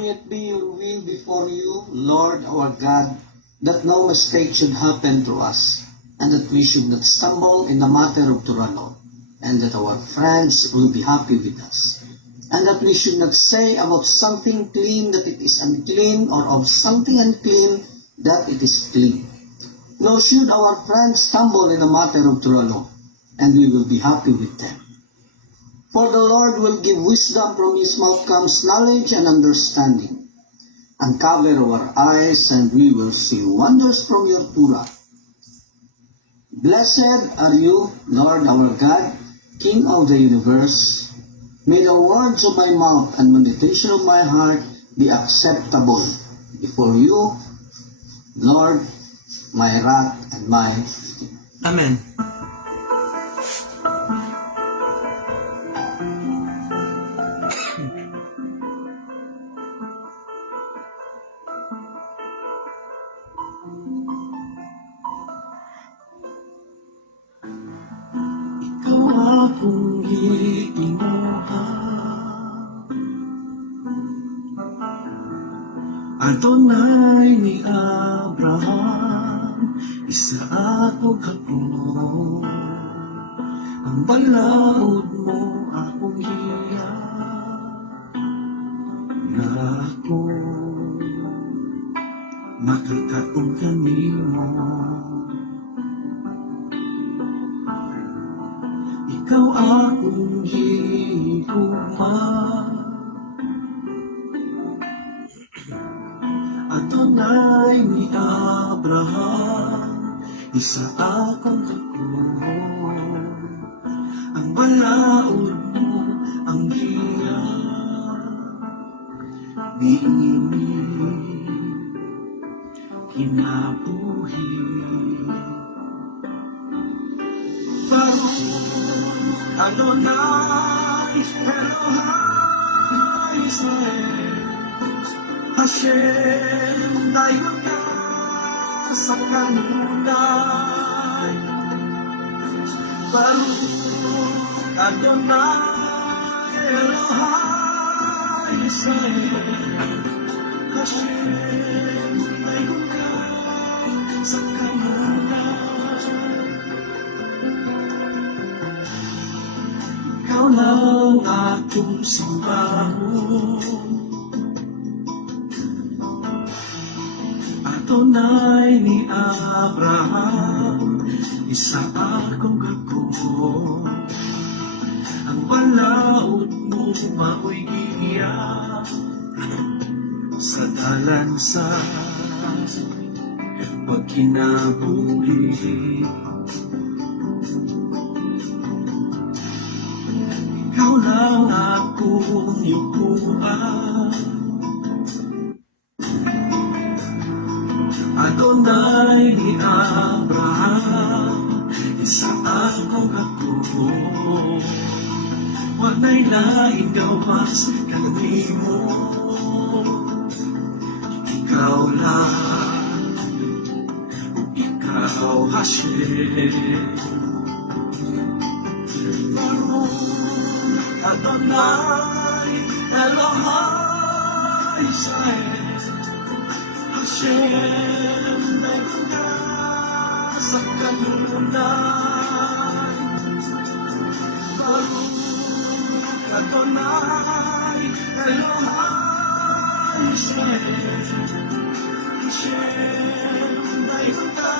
may it be your will before you, Lord our God, that no mistake should happen to us, and that we should not stumble in the matter of Turano, and that our friends will be happy with us, and that we should not say about something clean that it is unclean, or of something unclean that it is clean. Nor should our friends stumble in the matter of Turano, and we will be happy with them. For the Lord will give wisdom, from his mouth comes knowledge and understanding. Uncover our eyes, and we will see wonders from your Torah. Blessed are you, Lord our God, King of the universe. May the words of my mouth and meditation of my heart be acceptable before you, Lord, my rock and my Redeemer. Amen. Ikaw akong iinuha, Adonai ni Abraham, Isaak o Jacob. Ang balaod mo akong hiyak, na ako makakatong kanimo. Ikaw akong higuma, Adonai ni Abraham, Isaak o Jacob. Ang balaod mo ang hiyak, niini kinabuhi. Baruch Adonai Elohai Israel, Hashem tayo na sa kanunay. Baruch Adonai Elohai Israel, Hashem tayo na sa kanunay. Ikaw lang akong sambaho, Adonai ni Abraham, Isaak o Jacob. Ang balaod mo mao'y giiyak sa dalan sa pagkinabuhi. Ikaw lang akong ipuan, Adonai ni Abraham, Isaak o Jacob. Wala'y laing gawas kanimo, ikaw lang, ikaw Hashem. Baruch Adonai Elohai Israel, Hashem meron ka sa kanunay. Baruch Adonai Elohai Israel, Hashem meron ka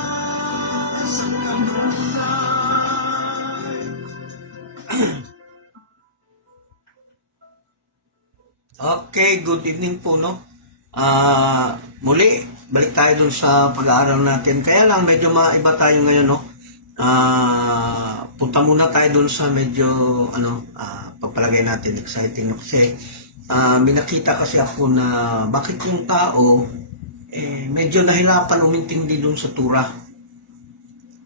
sa kanunay. Okay, good evening po, no? Muli, balik tayo dun sa pag-aaral natin. Kaya lang, medyo maiba tayo ngayon, no? Punta muna tayo dun sa medyo, pagpalagay natin, exciting, no? Kasi, may nakita kasi ako na bakit yung tao, medyo nahirapan umintindi dun sa Torah.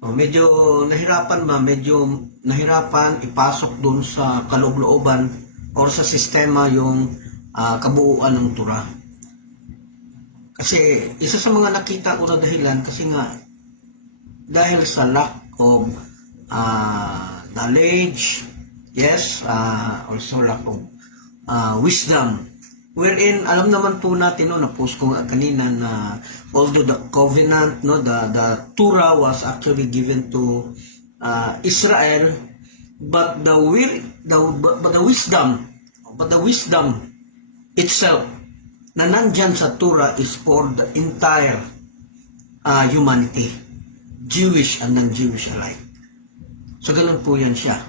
Medyo nahirapan ipasok dun sa kaloob-looban or sa sistema yung kabuuan ng Torah. Kasi isa sa mga nakita ko na dahilan kasi nga dahil sa lack of knowledge, yes, also lack of wisdom wherein alam naman po natin, no, na-post ko nga kanina na although the covenant, no, the Torah was actually given to Israel, but the wisdom itself na nandyan sa Torah is for the entire humanity, Jewish and non-Jewish alike. So ganun po yan siya.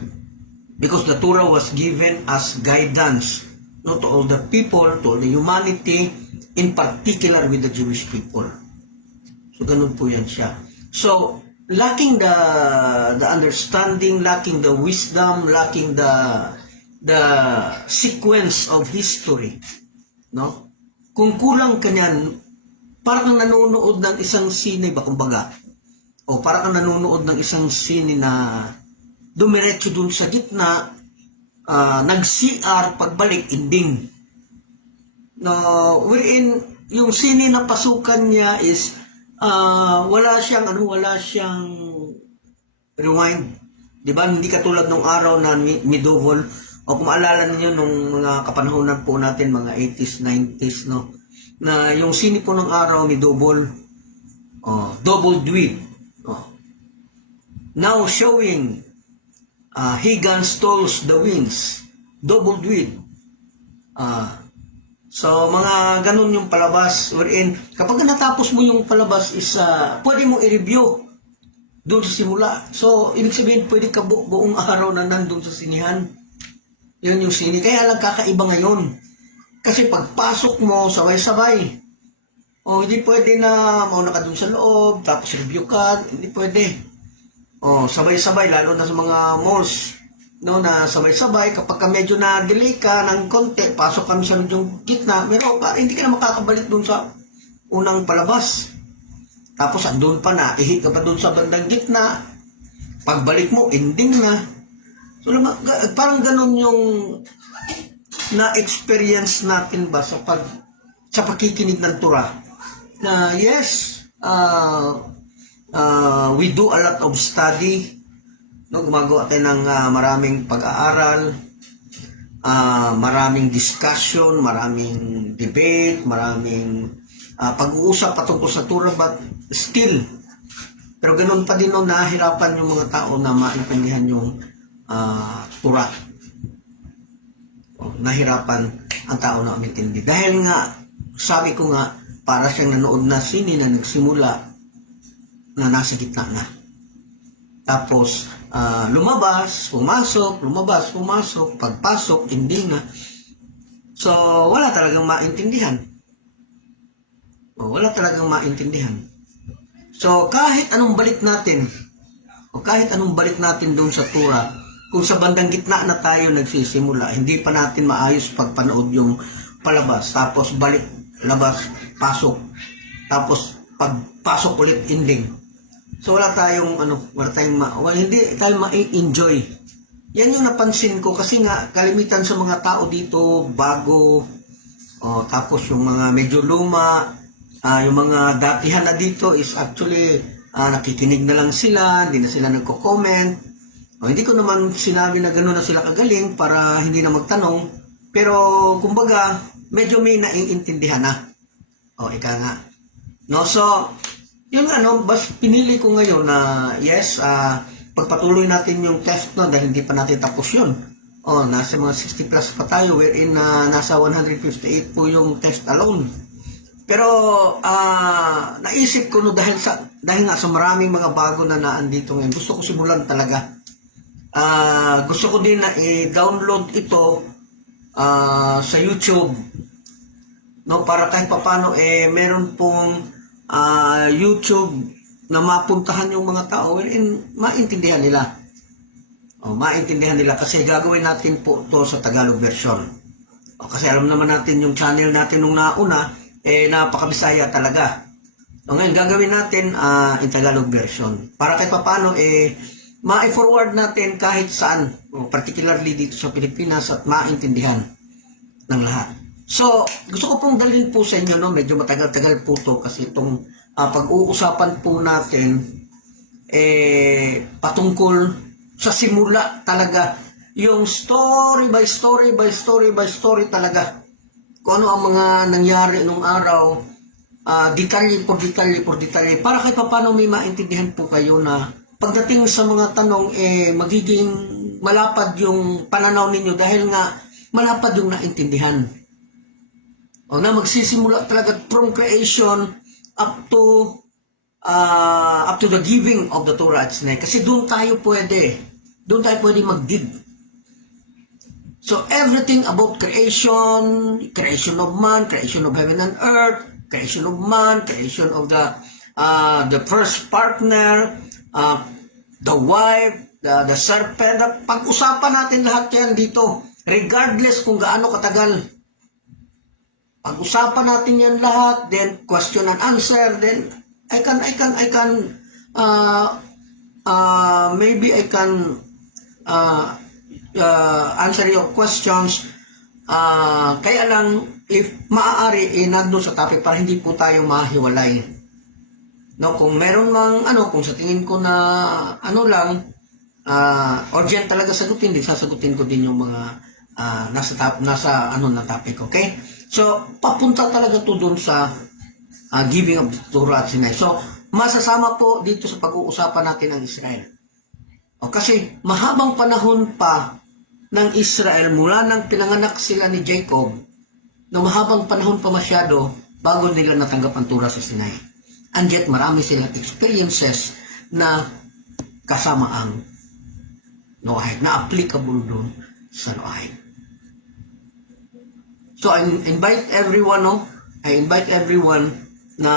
Because the Torah was given as guidance, no, to all the people, to all the humanity, in particular with the Jewish people. So ganun po yan siya. So, lacking the understanding, lacking the wisdom, lacking the sequence of history, no? Kung kulang ka niyan, parang nanonood ng isang sine ba, kumbaga, o parang nanonood ng isang sine na dumiretso dun sa gitna, nag-CR, pagbalik, ending. No, wherein yung sine na pasukan niya is wala siyang rewind. 'Di ba? Hindi katulad nung araw na medieval, o kung maalala niyo nung mga kapanahonan po natin, mga 80s, 90s, no, na yung sine po ng araw ni double dwit. Now showing Hagan stalls the winds, double dwit. So, mga ganun yung palabas. Wherein, kapag natapos mo yung palabas is, pwede mo i-review doon sa simula. So, ibig sabihin, pwede ka buong araw na nandun sa sinihan. Yun yung sini. Kaya lang kakaiba ngayon. Kasi pagpasok mo, sabay-sabay. O, hindi pwede na mauna ka doon sa loob, tapos review ka. Hindi pwede. O, sabay-sabay, lalo na sa mga malls. No, na sabay-sabay, kapag ka medyo na-delay ka ng konti, pasok kami sa yung gitna, pero hindi ka na makakabalik dun sa unang palabas. Tapos andun pa na, ka pa dun sa bandang gitna, pagbalik mo, ending na. So, parang ganun yung na-experience natin ba sa pakikinig ng Torah. Na yes, we do a lot of study. No, gumagawa tayo ng maraming pag-aaral, maraming discussion, maraming debate, maraming pag-uusap patungkol sa Torah, but still, pero ganun pa din, no, nahihirapan yung mga tao na maintindihan yung Torah. Nahirapan ang tao na umintindi. Dahil nga, sabi ko nga, para siyang nanood na sine na nagsimula na nasa gitna na. Tapos, lumabas, pumasok, pagpasok, hindi na. So, wala talagang maintindihan. So, kahit anong balik natin, doon sa Torah, kung sa bandang gitna na tayo nagsisimula, hindi pa natin maayos pagpanood yung palabas, tapos balik, labas, pasok, tapos pagpasok ulit, ending. So wala tayong hindi tayo ma-enjoy. Yan yung napansin ko kasi nga kalimitan sa mga tao dito bago, tapos yung mga medyo luma, yung mga datihan na dito is actually nakikinig na lang sila, hindi na sila nagko-comment. Hindi ko naman sinabi na gano'n na sila kagaling para hindi na magtanong, pero kumbaga medyo may naiintindihan na. Ika nga. No, so yung bas pinili ko ngayon na yes, pagpatuloy natin yung test no, dahil hindi pa natin tapos yun. Nasa mga 60 plus pa tayo, wherein nasa 158 po yung test alone. Pero naisip ko no, dahil nga sa maraming mga bago na naandito ngayon, gusto ko simulan talaga. Gusto ko din na i-download ito sa YouTube, no, para kahit papano meron pong YouTube na mapuntahan yung mga tao wherein maintindihan nila. Kasi gagawin natin po to sa Tagalog version. Kasi alam naman natin yung channel natin nung nauna, napakabisaya talaga. Ngayon gagawin natin in Tagalog version. Para kahit paano ma-forward natin kahit saan, particularly dito sa Pilipinas, at maintindihan ng lahat. So, gusto ko pong dalhin po sa inyo, no, medyo matagal-tagal po to kasi itong pag-uusapan po natin patungkol sa simula talaga, yung story by story talaga kung ano ang mga nangyari nung araw, detalye por detalye, para kahit paano may maintindihan po kayo na pagdating sa mga tanong, magiging malapad yung pananaw ninyo dahil nga malapad yung naintindihan. O na magsisimula talaga from creation up to the giving of the Torah at Sinai. Kasi doon tayo pwede mag-dig. So everything about creation, creation of man, creation of heaven and earth, creation of man, creation of the first partner, the wife, the serpent. Pag-usapan natin lahat yan dito, regardless kung gaano katagal. Pag-usapan natin yan lahat, then question and answer, then maybe I can answer your questions. Kaya lang, if maaari, nandun sa topic para hindi po tayo mahiwalay. No, kung meron mang, kung sa tingin ko na, urgent talaga sagutin, din sasagutin ko din yung mga nasa topic, okay? So, papunta talaga to dun sa giving of the Torah at Sinai. So, masasama po dito sa pag-uusapan natin ang Israel. Kasi mahabang panahon pa ng Israel mula nang pinanganak sila ni Jacob, na mahabang panahon pa masyado bago nila natanggap ang Torah sa Sinai. And yet, marami silang experiences na kasama ang Noahide, na applicable doon sa Noahide. So, I invite everyone na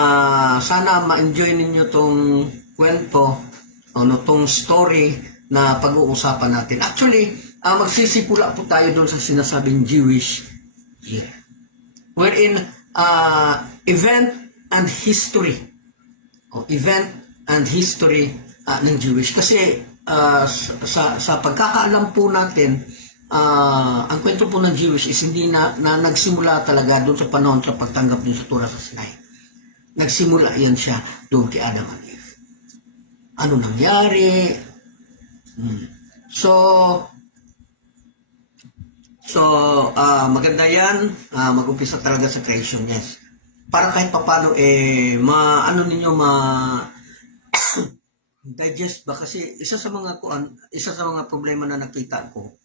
sana ma-enjoy ninyo tong kwento tong story na pag-uusapan natin. Actually, magsisimula po tayo doon sa sinasabing Jewish year. Wherein event and history. Event and history ng Jewish. Kasi sa pagkakaalam po natin, ang kwento po ng Jewish is hindi na nagsimula talaga doon sa panahon sa pagtanggap din sa Torah sa Sinai. Nagsimula yan siya doon kay Adam and Eve. Ano nangyari? So maganda yan. Mag-umpisa talaga sa creation, yes. Para kahit papano, ninyo digest ba? Kasi isa sa mga problema na nakita ko,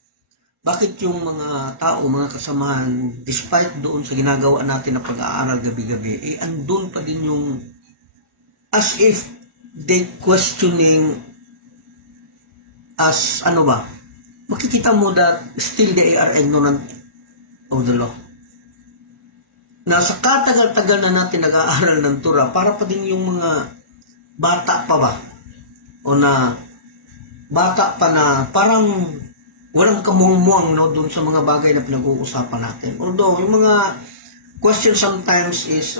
bakit yung mga tao, mga kasamahan, despite doon sa ginagawa natin na pag-aaral gabi-gabi, andun pa din yung as if they questioning as makikita mo that still they are ignorant of the law. Nasa katagal-tagal na natin nag-aaral ng Torah, para pa din yung mga bata pa ba? O na bata pa na parang walang kamumuang doon sa mga bagay na pinag-uusapan natin. Although, yung mga questions sometimes is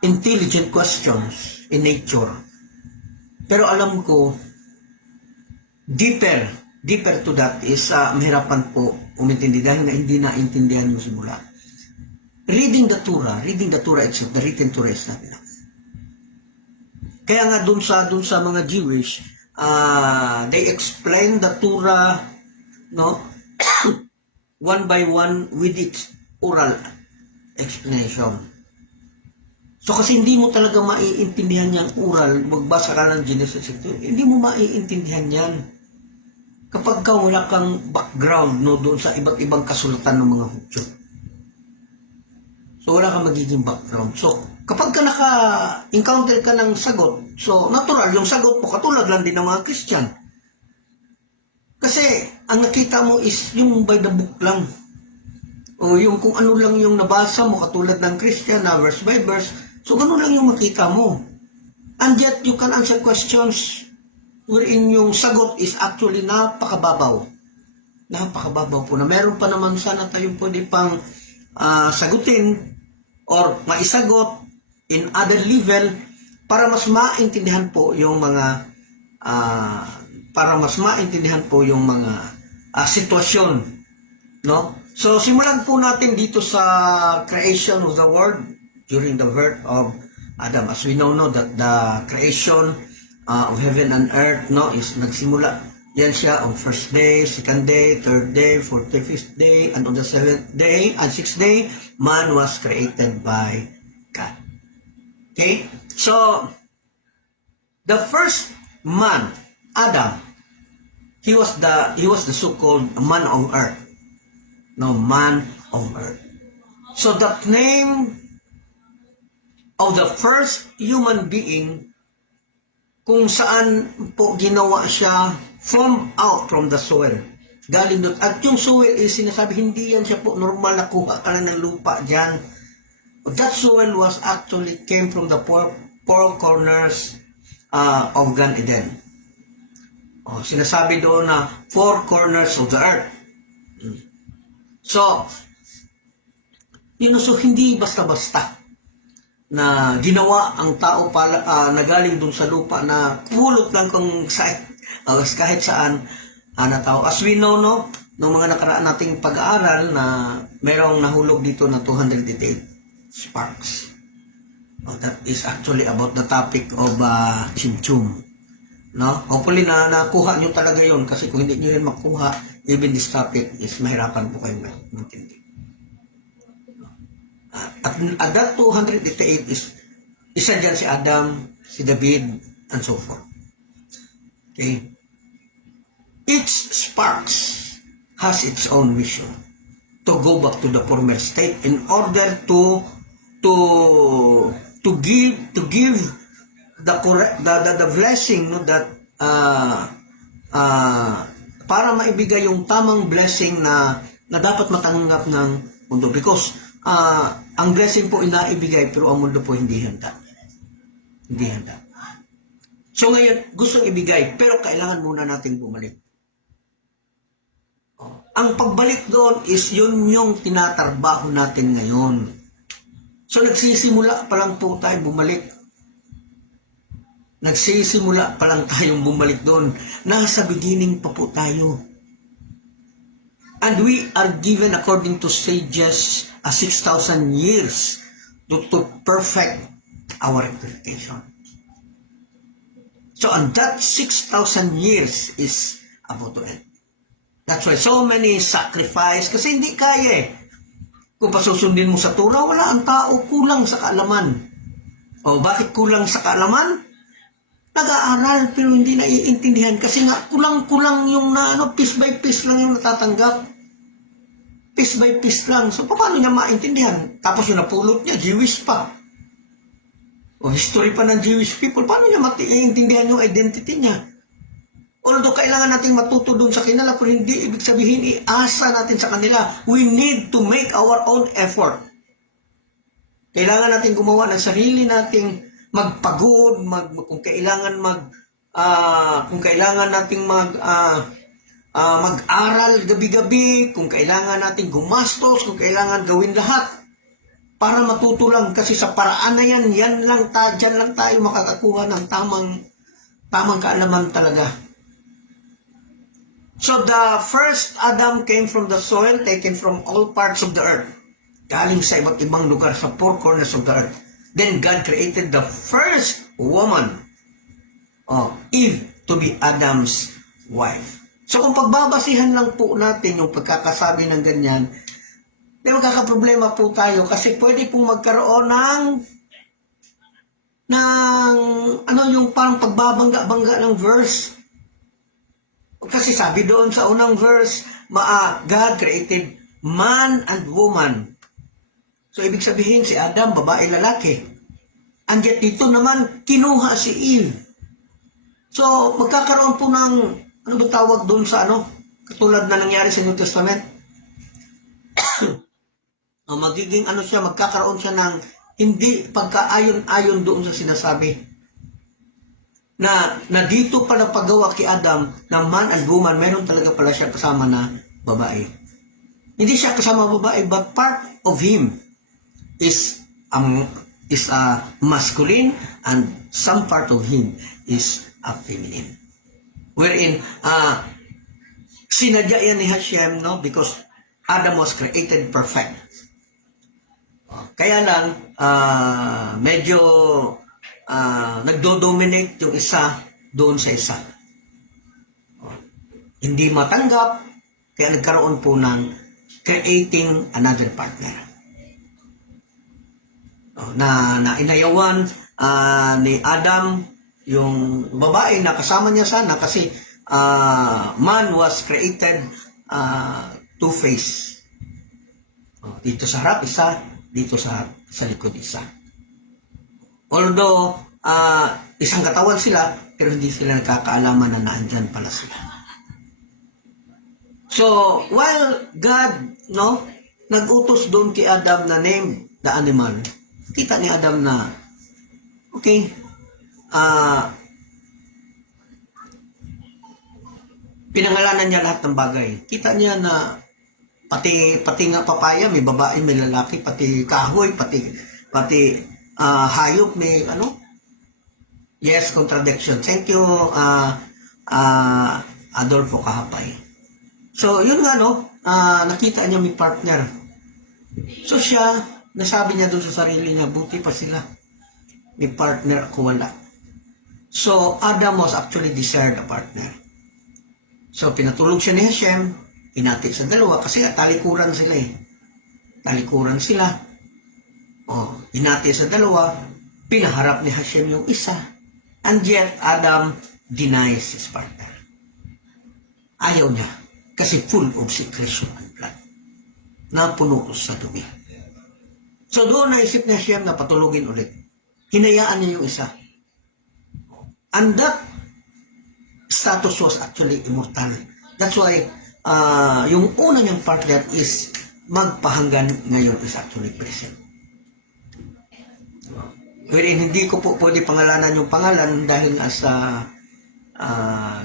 intelligent questions in nature. Pero alam ko, deeper to that is mahirapan po umintindi dahil nga hindi naintindihan mo simula. Reading the Torah itself, the written Torah is not enough. Kaya nga doon sa mga Jewish, they explain the Torah, one by one with its oral explanation. So kasi hindi mo talaga maiintindihan yung oral, magbasa ka ng Genesis, hindi mo maiintindihan yan. Kapag wala kang background doon sa iba't ibang kasulatan ng mga Hudyo. So wala kang magiging background. So kapag ka naka-encounter ka ng sagot, so natural yung sagot mo, katulad lang din ng mga Christian. Kasi ang nakita mo is yung by the book lang. O yung kung ano lang yung nabasa mo, katulad ng Christian na verse by verse, so gano'n lang yung makita mo. And yet you can answer questions wherein yung sagot is actually napakababaw. Napakababaw po na meron pa naman sana tayong pwede pang sagutin or maisagot in other level para mas maintindihan po yung mga sitwasyon, no? So simulan po natin dito sa creation of the world during the birth of Adam. As we know that the creation of heaven and earth, is nagsimula Yan siya on first day, second day, third day, fourth day, fifth day, and on the seventh day, and sixth day, man was created by God. Okay? So, the first man, Adam, he was the so-called man of earth. No, man of earth. So that name of the first human being, kung saan po ginawa siya out from the soil. Galing doon. At yung soil is sinasabi, hindi yan siya po normal na kuha ka lang ng lupa dyan. That soil was actually came from the four corners of Gan Eden. Sinasabi doon na four corners of the earth. So, so hindi basta-basta na ginawa ang tao pala na galing dun sa lupa na hulot lang kung kahit saan na tao. As we know, no, ng mga nakaraan nating pag-aaral na mayroong nahulog dito na 288 sparks. That is actually about the topic of Chimchum. No? Hopefully na nakuha nyo talaga yon, kasi kung hindi nyo yun makuha, even this topic is mahirapan po kayong matindi. At that 288 is isa dyan si Adam, si David, and so forth. Okay? Each sparks has its own mission to go back to the former state in order to give the blessing, no, that para maibigay yung tamang blessing na dapat matanggap ng mundo, because ang blessing po inaibigay pero ang mundo po hindi handa. So ngayon gustong ibigay pero kailangan muna nating bumalik. Ang pagbalik doon is yun yung tinatrabaho natin ngayon. So nagsisimula pa lang po tayo bumalik. Nagsisimula pa lang tayong bumalik doon. Nasa beginning pa po tayo. And we are given, according to sages, 6,000 years to perfect our reputation. So, and that 6,000 years is about to end. That's why so many sacrifice, kasi hindi kaya eh. Kung pasusundin mo sa Torah, wala ang tao, kulang sa kaalaman. Bakit kulang sa kaalaman? Nag-aaral pero hindi naiintindihan kasi nga kulang-kulang yung piece by piece lang yung natatanggap. Piece by piece lang. So, paano niya maintindihan? Tapos yung napulot niya, Jewish pa. History pa ng Jewish people. Paano niya maintindihan yung identity niya? Although kailangan nating matuto doon sa kanila, pero hindi ibig sabihin iasa natin sa kanila. We need to make our own effort. Kailangan natin gumawa ng sarili nating magpagod, kung kailangan nating mag-aral gabi-gabi, kung kailangan nating gumastos, kung kailangan gawin lahat para matuto lang, kasi sa paraan na yan lang dyan lang tayo makakakuha ng tamang kaalaman talaga. So the first Adam came from the soil, taken from all parts of the earth. Galing sa iba't ibang lugar, sa four corners of the earth. Then God created the first woman, Eve, to be Adam's wife. So kung pagbabasihan lang po natin yung pagkakasabi ng ganyan, di magkakaproblema po tayo kasi pwede pong magkaroon ng yung parang pagbabangga-bangga ng verse. Kasi sabi doon sa unang verse, God created man and woman. So ibig sabihin si Adam, babae, lalaki. And yet dito naman, kinuha si Eve. So magkakaroon po ng, ano ba tawag doon sa katulad na nangyari sa New Testament? Magiging magkakaroon siya ng hindi pagkaayon-ayon doon sa sinasabi. Na dito pala paggawa kay Adam na man and woman, meron talaga pala siya kasama na babae. Hindi siya kasama babae, but part of him is masculine and some part of him is feminine. Wherein sinadya yan ni Hashem, because Adam was created perfect. Kaya lang medyo nagdo-dominate yung isa doon sa isa. hindi matanggap, kaya nagkaroon po ng creating another partner. Na inayawan ni Adam yung babae na kasama niya sana kasi man was created two-faced. Dito sa harap isa, dito sa likod isa. Although isang katawan sila, pero hindi sila nagkakaalaman na naandyan pala sila. So, while God, nag-utos doon kay Adam na name the animal, kita ni Adam na, okay, pinangalanan niya lahat ng bagay. Kita niya na pati nga papaya, may babae, may lalaki, pati kahoy, pati hayop, may yes, contradiction. Thank you, Adolfo Kahapay. So, yun nga, nakita niya may partner. So, siya, nasabi niya doon sa sarili niya, buti pa sila. May partner, ako wala. So, Adam was actually desired a partner. So, pinatulog siya ni Hashem, hinati sa dalawa, kasi talikuran sila eh. Talikuran sila. Hinati sa dalawa, pinaharap ni Hashem yung isa. And yet, Adam denies his partner. Ayaw niya, kasi full of secretion and blood. Napuno sa dumi. So, doon naisip ni Hashem na patulugin ulit. Hinayaan niya yung isa. And that status was actually immortal. That's why, yung una niyang partner is magpahanggan, ngayon is actually present. Wherein hindi ko po pwede pangalanan yung pangalan dahil nga sa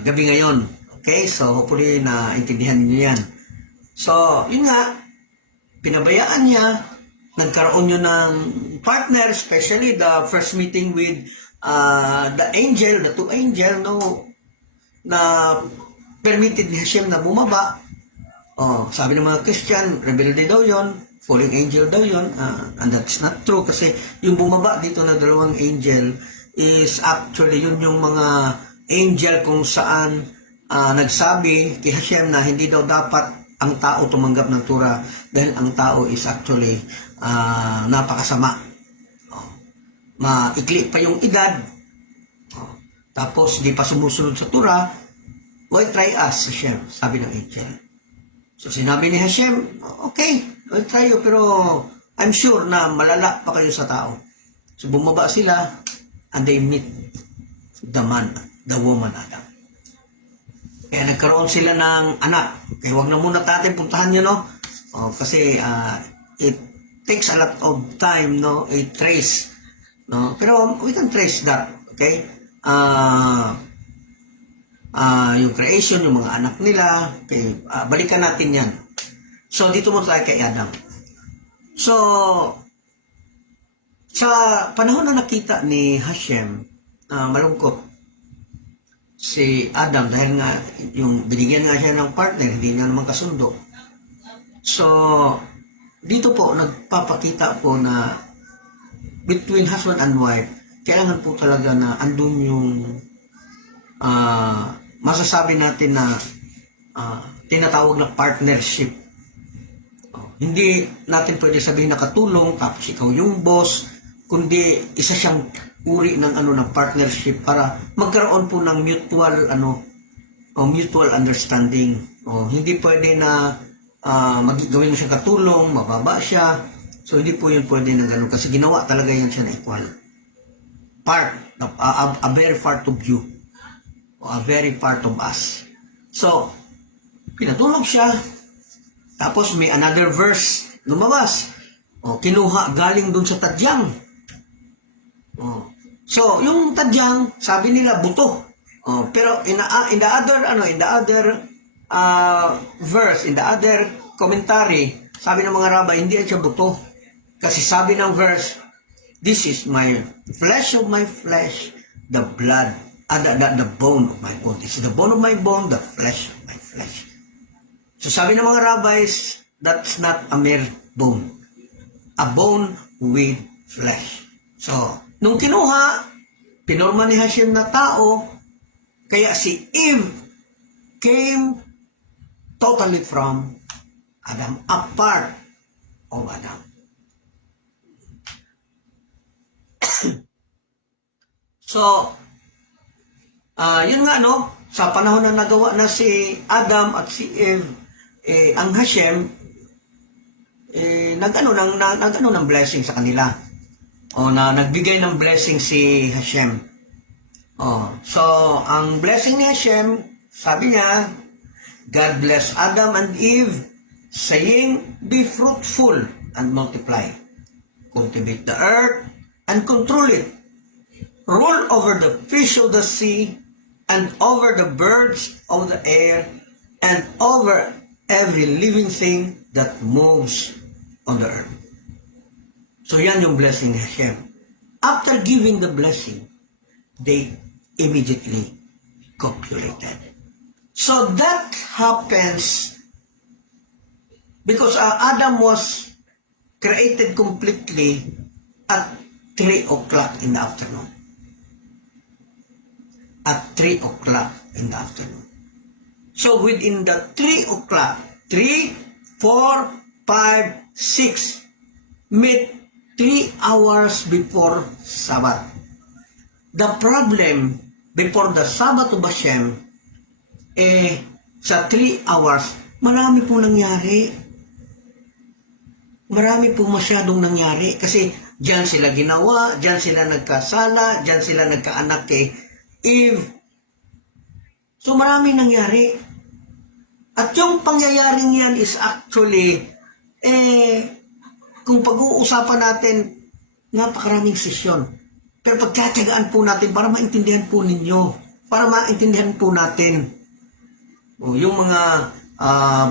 gabi ngayon. Okay? So, hopefully naintindihan niyo yan. So, yun nga, pinabayaan niya, nagkaroon yun ng partner, especially the first meeting with the two angel, na permitted ni Hashem na bumaba. Sabi ng mga Christian, rebelde daw yon, falling angel daw yon, and that's not true kasi yung bumaba dito na dalawang angel is actually yun yung mga angel kung saan nagsabi kay Hashem na hindi daw dapat ang tao tumanggap ng Torah dahil ang tao is actually napakasama. Maikli pa yung edad. Tapos di pa sumusunod sa Torah. Why try us, Hashem? Sabi ng angel. So sinabi ni Hashem, okay, why try you, pero I'm sure na malala pa kayo sa tao. So bumaba sila and they meet the woman Adam. Kaya nagkaroon sila ng anak. Kaya wag na muna natin puntahan nyo, kasi it takes a lot of time, a trace. Pero we can trace that, okay? Yung creation, yung mga anak nila, okay, balikan natin yan. So, dito mo tayo kay Adam. So, sa panahon na nakita ni Hashem, malungkot si Adam dahil nga yung binigyan nga siya ng partner, hindi niya naman kasundo. So, dito po, nagpapakita po na between husband and wife, kailangan po talaga na andun yung masasabi natin na tinatawag na partnership. Hindi natin pwede sabihin na katulong, tapos ikaw yung boss, kundi isa siyang uri ng ng partnership para magkaroon po ng mutual understanding. Hindi pwede na gawin mo siya katulong, mababa siya. So hindi po yun pwede na gano'n kasi ginawa talaga yan siya na equal. A very part of you. A very part of us. So, pinatulog siya. Tapos may another verse lumabas. Kinuha galing dun sa tadyang. So, yung tadyang, sabi nila buto. Pero in the other verse, in the other commentary, sabi ng mga rabbi, hindi siya buto. Kasi sabi ng verse, this is my flesh of my flesh, the blood, the bone of my bone. This is the bone of my bone, the flesh of my flesh. So sabi ng mga rabbis, that's not a mere bone. A bone with flesh. So, nung kinuha, pinorma ni Hashem na tao, kaya si Eve came totally from Adam, apart of Adam. So, yun nga no, sa panahon na nagawa na si Adam at si Eve, ang Hashem, nag-ano ng blessing sa kanila. O na nagbigay ng blessing si Hashem. So, ang blessing ni Hashem, sabi niya, God bless Adam and Eve, saying, be fruitful and multiply. Cultivate the earth and control it. Rule over the fish of the sea and over the birds of the air and over every living thing that moves on the earth. So yan yung blessing ni Hashem. After giving the blessing, they immediately copulated. So that happens because Adam was created completely at 3 o'clock in the afternoon. At 3 o'clock in the afternoon. So within the 3 o'clock, 3, 4, 5, 6, meet 3 hours before Sabbath. The problem before the Sabbath of Hashem, sa 3 hours, marami po nangyari. Marami po masyadong nangyari kasi diyan sila ginawa, diyan sila nagkasala, diyan sila nagkaanak kay Eve. So marami nangyari. At yung pangyayaring yan is actually, kung pag-uusapan natin, napakaraming sesyon. Pero pagtatagaan po natin para maintindihan po ninyo, para maintindihan po natin yung mga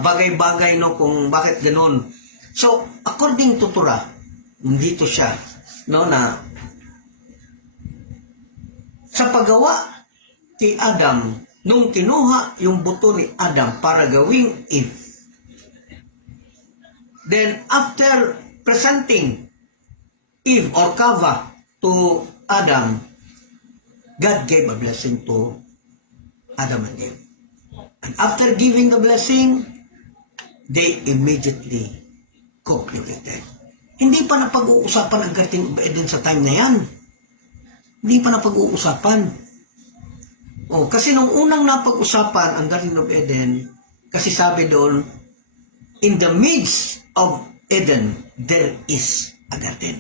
bagay-bagay no, kung bakit ganun. So, according to Torah, dito siya, no, na sa paggawa kay Adam, nung kinuha yung buto ni Adam para gawing Eve, then after presenting Eve or Kava to Adam, God gave a blessing to Adam and Eve. And after giving the blessing, they immediately copulated. Hindi pa napag-uusapan ang Garden of Eden sa time na yan. Hindi pa napag-uusapan. Kasi nung unang napag-usapan ang Garden of Eden, kasi sabi doon, in the midst of Eden, there is a garden.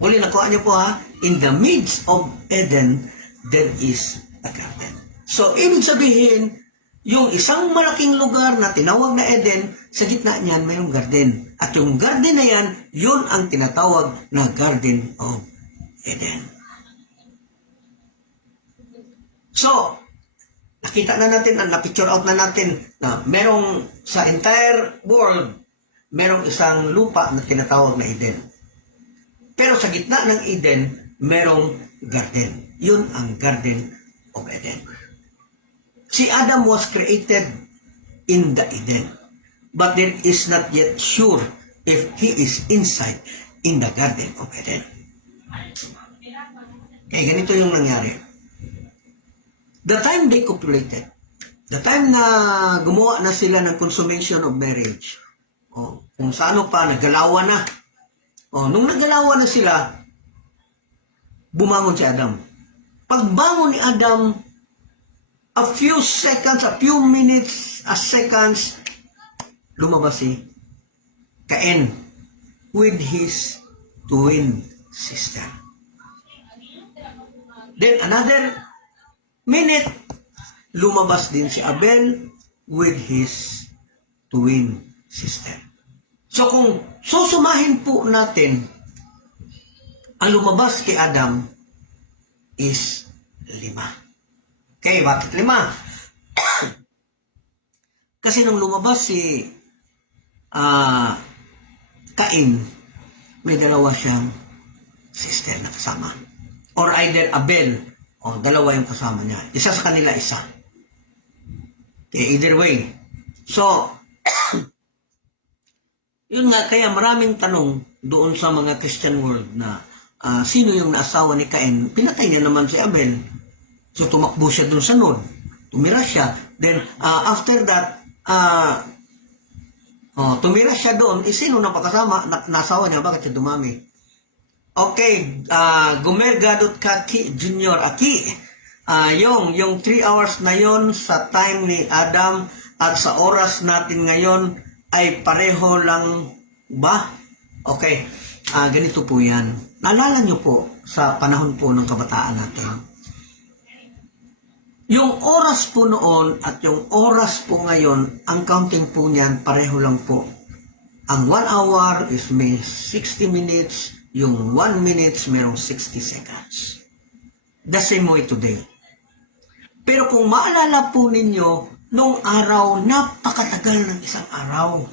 Uli, nakuha niyo po ha? In the midst of Eden, there is a garden. So, ibig sabihin, yung isang malaking lugar na tinawag na Eden, sa gitna niyan mayroong garden. At yung garden na yan, yun ang tinatawag na Garden of Eden. So, nakita na natin, na-picture out na natin na merong sa entire world, merong isang lupa na tinatawag na Eden. Pero sa gitna ng Eden, merong garden. Yun ang Garden of Eden. Si Adam was created in the Eden. But there is not yet sure if he is inside in the Garden of Eden. Kaya ganito yung nangyari. The time they copulated, the time na gumawa na sila ng consummation of marriage, kung saan pa, naggalawan na. Nung naggalawan na sila, bumangon si Adam. Pagbangon ni Adam, a few seconds, a few minutes, a seconds, lumabas si Cain with his twin sister. Then another minute, lumabas din si Abel with his twin sister. So kung susumahin po natin, ang lumabas kay Adam is 5. Okay, bakit 5? Kasi nung lumabas si Cain, may dalawa siyang sister na kasama. Or either Abel, dalawa yung kasama niya. Isa sa kanila, isa. Okay, either way. So, yun nga, kaya maraming tanong doon sa mga Christian world na sino yung naasawa ni Cain? Pinatay niya naman si Abel. So, tumakbo siya doon sa Nod. tumira siya. Then, after that, tumira siya doon. Sino na pakasama? Nasawa niya, bakit siya dumami? Okay, Gomer Gadot Kaki Jr. Aki. Yung 3 hours na yon sa time ni Adam at sa oras natin ngayon ay pareho lang ba? Okay, ganito po yan. Naalala nyo po sa panahon po ng kabataan natin. Yung oras po noon at yung oras po ngayon, ang counting po niyan pareho lang po. Ang 1 hour is may 60 minutes, yung 1 minutes merong 60 seconds. The same way today. Pero kung maalala po ninyo, nung araw, napakatagal ng isang araw.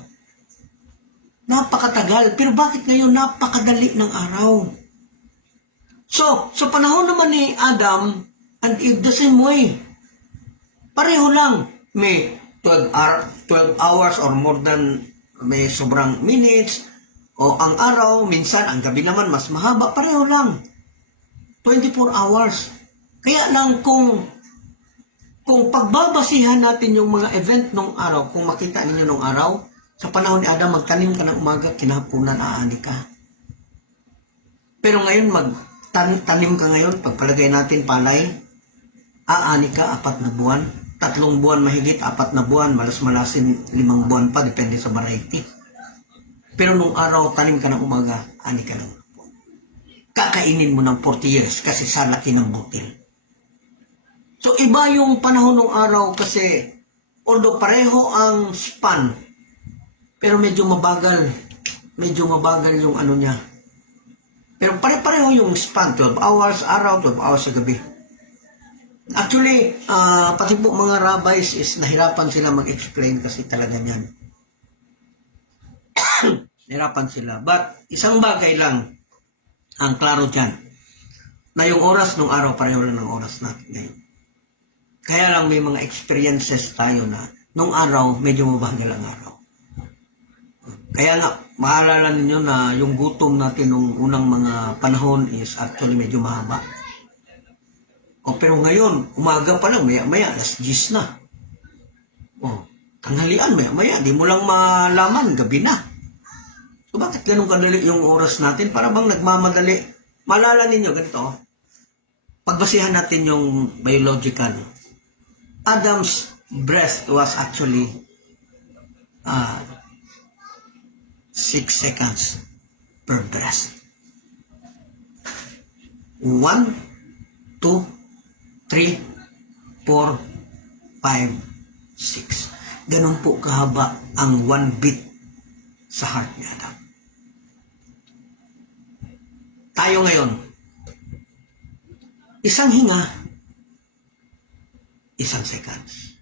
Napakatagal. Pero bakit ngayon napakadali ng araw? So, sa panahon naman ni Adam and Eve, the same way. Pareho lang. May 12 hours or more than may sobrang minutes. O ang araw, minsan, ang gabi naman mas mahaba. Pareho lang. 24 hours. Kaya lang kung pagbabasihan natin yung mga event nung araw, kung makita ninyo nung araw, sa panahon ni Adam, magtanim ka ng umaga, kinahaponan, aani ka. Pero ngayon, magtanim ka ngayon, pagpalagay natin palay, aani ka, 4 na buwan, 3 buwan mahigit, 4 na buwan, malas-malasin 5 buwan pa, depende sa variety. Pero nung araw, tanim ka ng umaga, ani ka lang. Kakainin mo ng 40 years kasi sa laki ng butil. So, iba yung panahon ng araw kasi although pareho ang span, pero medyo mabagal yung ano niya. Pero pare-pareho yung span, 12 hours araw, 12 hours sa gabi. Actually, pati po mga rabbis is nahirapan sila mag-explain kasi talaga niyan. Nahirapan sila. But, isang bagay lang ang klaro dyan, na yung oras ng araw, pareho lang ng oras natin ngayon. Kaya lang may mga experiences tayo na nung araw, medyo mabagal ang araw. Kaya nga, maalala ninyo na yung gutom natin nung unang mga panahon is actually medyo mahaba. Pero ngayon, umaga pa lang, maya-maya, alas 10 na. Tanghalian, maya-maya, di mo lang malaman, gabi na. So bakit ganun kadali yung oras natin? Para bang nagmamadali? Maalala ninyo, ganito, pagbasihan natin yung biological. Adam's breath was actually 6 seconds per breath. 1, 2, 3, 4, 5, 6. Ganun po kahaba ang 1 beat sa heart ni Adam. Tayo ngayon, isang hinga, 1 seconds.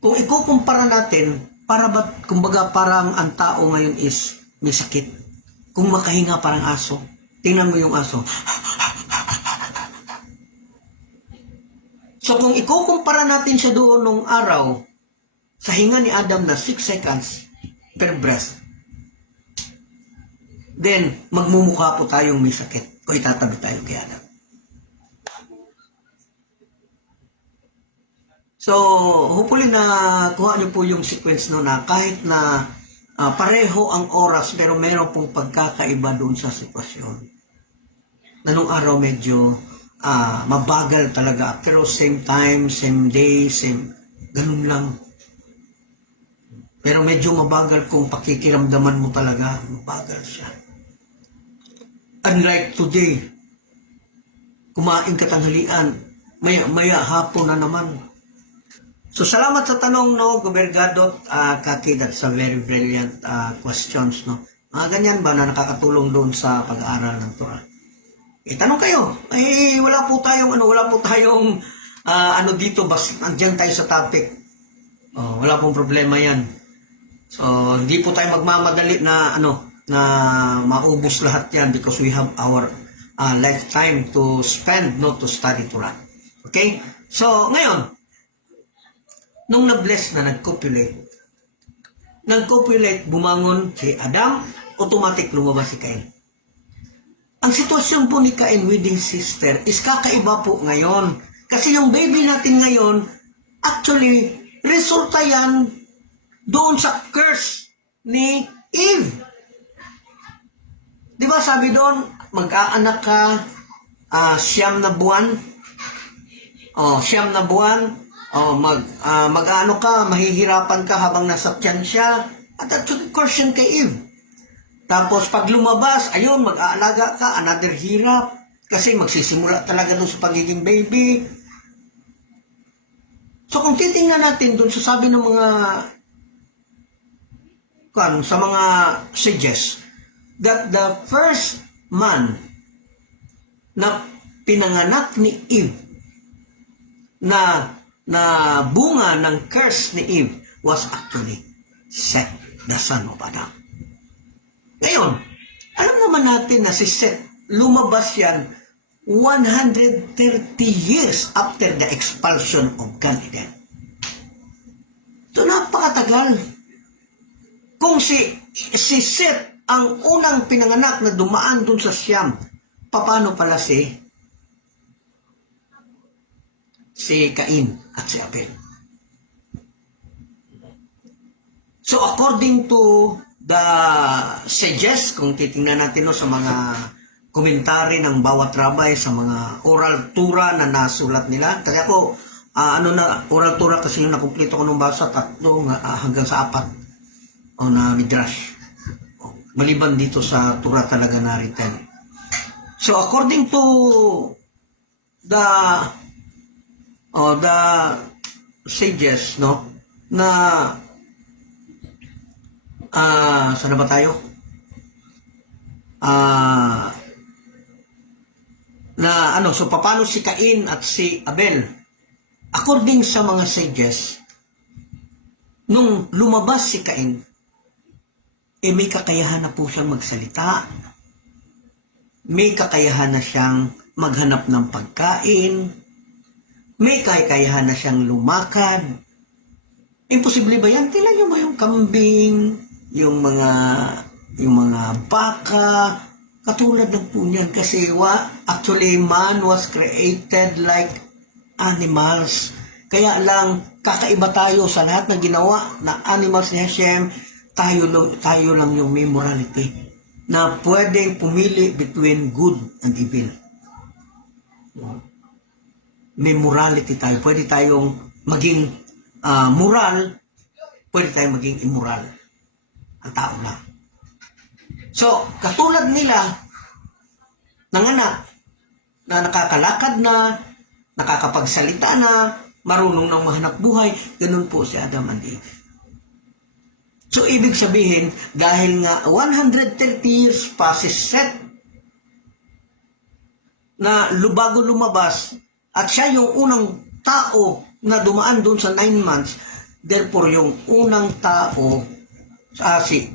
Kung ikukumpara natin, kumbaga parang ang tao ngayon is may sakit. Kung makahinga parang aso, tingnan mo yung aso. So kung ikukumpara natin siya doon nung araw, sa hinga ni Adam na 6 seconds per breath, then magmumukha po tayong may sakit kung itatabi tayo kay Adam. So, hopefully na kuha niyo po yung sequence no na kahit na pareho ang oras pero meron pong pagkakaiba doon sa sitwasyon. Na nung araw medyo mabagal talaga pero same time, same day, ganun lang. Pero medyo mabagal kung pakikiramdaman mo talaga, mabagal siya. Unlike today, kumain ka tanghalian, maya hapon na naman. So, salamat sa tanong, no, Gomer Gadot, Kaki, that's a very brilliant questions, no. Mga ganyan ba na nakakatulong doon sa pag-aaral ng Torah? Tanong kayo. Wala po tayong dito, basta andyan tayo sa topic. Wala pong problema yan. So, hindi po tayo magmamadali na, na maubos lahat yan because we have our lifetime to spend, not to study Torah. Okay? So, ngayon, nung na-bless na nag-copulate, bumangon si Adam, automatic lumabas si Cain. Ang sitwasyon po ni Cain with his sister is kakaiba po ngayon. Kasi yung baby natin ngayon, Actually, resulta yan doon sa curse ni Eve. Di ba sabi doon, mag-aanak ka siyam na buwan? Siyam na buwan. Mag-ano ka, mahihirapan ka habang nasa tiyan siya. At actually, curse yan kay Eve. Tapos pag lumabas, ayun, mag-aalaga ka, another hirap. Kasi magsisimula talaga doon sa pagiging baby. So kung titingnan natin doon sa sabi ng mga sa mga sages, that the first man na pinanganak ni Eve, na bunga ng curse ni Eve, was actually Seth, the son of Adam. Ngayon, alam naman natin na si Seth, lumabas yan 130 years after the expulsion of Gan Eden. So napakatagal. Kung si Seth ang unang pinanganak na dumaan dun sa Siyam, paano pala si Cain at si Abel? So according to the sages, kung titingnan natin sa mga komentary ng bawat rabbi sa mga oral tura na nasulat nila. Kasi ako, oral tura kasi yung nakumplito ko nung basa, 3 hanggang sa 4 na midrash. Maliban dito sa tura talaga na written. So according to the sages, no, na saan ba tayo? So paano si Cain at si Abel? According sa mga sages, nung lumabas si Cain, may kakayahan na po siyang magsalita. May kakayahan na siyang maghanap ng pagkain. May kakayahan na siyang lumakad. Imposible ba yan? Tingnan niyo mo yung kambing, yung mga baka, katulad ng po niyan kasi actually man was created like animals. Kaya lang kakaiba tayo sa lahat ng ginawa na animals ni Hashem, tayo lang yung may morality na pwedeng pumili between good and evil. May morality tayo. Pwede tayong maging moral, pwede tayong maging immoral. Ang tao lang. So, katulad nila, nanganak, na nakakalakad na, nakakapagsalita na, marunong ng mahanap buhay, ganun po si Adam and Eve. So, ibig sabihin, dahil nga 130 years pa si Seth na bago lumabas, at siya yung unang tao na dumaan doon sa 9 months, therefore yung unang tao, si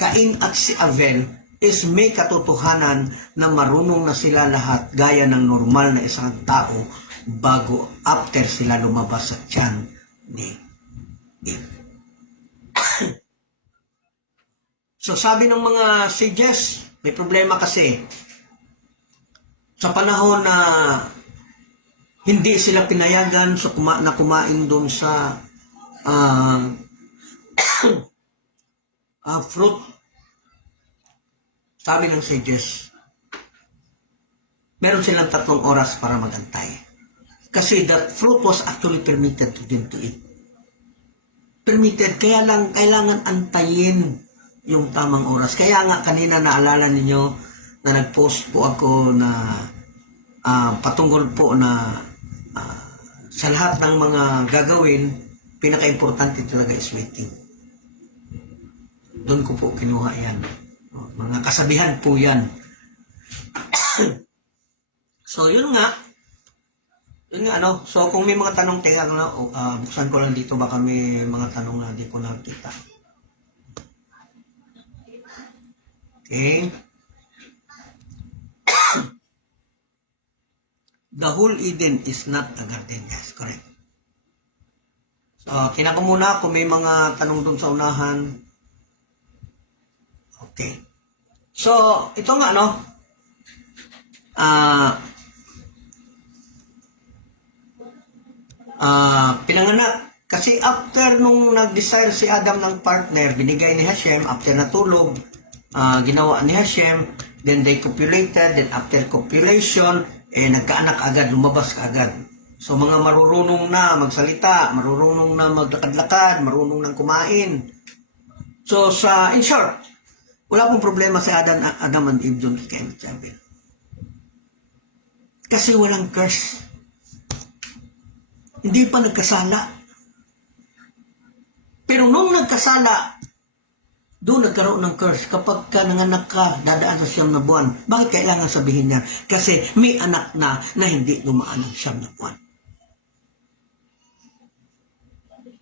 Cain at si Abel, is may katotohanan na marunong na sila lahat gaya ng normal na isang tao after sila lumabas sa tiyan ni Eve. So sabi ng mga sages, may problema kasi sa panahon na hindi sila pinayagan na kumain doon sa fruit. Sabi ng sages, meron silang 3 oras para magantay. Kasi that fruit was actually permitted to them to eat. Permitted, kaya lang kailangan antayin yung tamang oras. Kaya nga kanina naalala ninyo na nag-post po ako na patungkol po na sa lahat ng mga gagawin, pinaka-importante talaga is waiting. Doon ko po kinuha yan. Mga kasabihan po yan. So, yun nga. So, kung may mga tanong, buksan ko lang dito, baka may mga tanong na di ko nakita. Okay. The whole Eden is not a garden, guys. Correct. So, tingnan ko muna kung may mga tanong doon sa unahan. Okay. So, ito nga, pinanganak. Kasi after nung nag-desire si Adam ng partner, binigay ni Hashem, after natulog, ginawa ni Hashem, then they copulated, then after copulation, nagkaanak agad, lumabas ka agad. So mga marurunong na magsalita, marurunong na maglakad-lakad, marunong na kumain. So in short, wala pong problema si Adam and Eve doon kay Cain at Abel. Kasi walang curse. Hindi pa nagkasala. Pero nung nagkasala, doon nagkaroon ng curse. Kapag ka nanganak ka, dadaan sa 9 na buwan. Bakit kailangan sabihin niya? Kasi may anak na hindi dumaan ng 9 na buwan.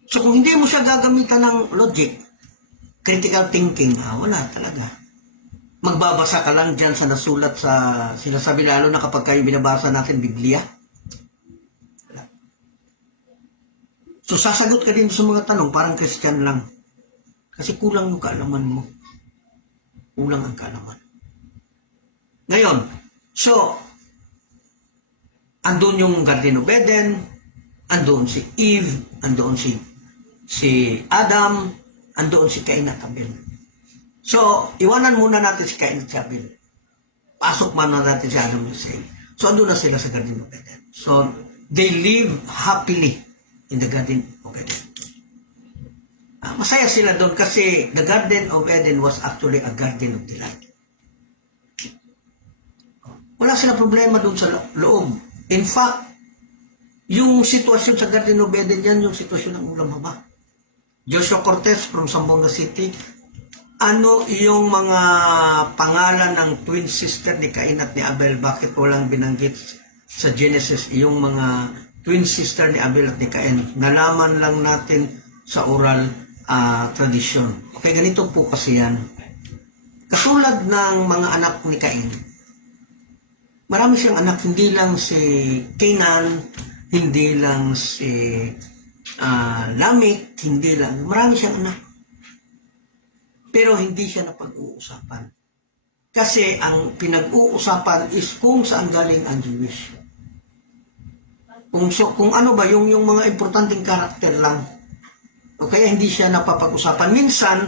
So kung hindi mo siya gagamitan ng logic, critical thinking, wala talaga. Magbabasa ka lang dyan sa nasulat sa sinasabi, lalo na kapag kayo binabasa natin Biblia. So sasagot ka din sa mga tanong, parang Christian lang. Kasi kulang yung kaalaman mo. Kulang ang kaalaman. Ngayon, so, andun yung Garden of Eden, andun si Eve, andun si Adam, andun si Cain at Abel. So, iwanan muna natin si Cain at Abel. Pasok muna natin si Adam at si Eve. So, andun na sila sa Garden of Eden. So, they live happily in the Garden of Eden. Masaya sila doon kasi the Garden of Eden was actually a garden of delight. Wala silang problema doon sa loob. In fact, yung sitwasyon sa Garden of Eden yan, yung sitwasyon ng ulam haba. Joshua Cortez from Zamboanga City, ano yung mga pangalan ng twin sister ni Cain at ni Abel? Bakit walang binanggit sa Genesis yung mga twin sister ni Abel at ni Cain? Nalaman lang natin sa oral tradition. Okay, ganito po kasi yan. Katulad ng mga anak ni Cain, marami siyang anak, hindi lang si Canaan, hindi lang si Lamech, hindi lang. Marami siyang anak. Pero hindi siya napag-uusapan. Kasi ang pinag-uusapan is kung saan galing ang Jewish. Kung ano ba, yung mga importanteng karakter lang. O kaya hindi siya napapag-usapan. Minsan,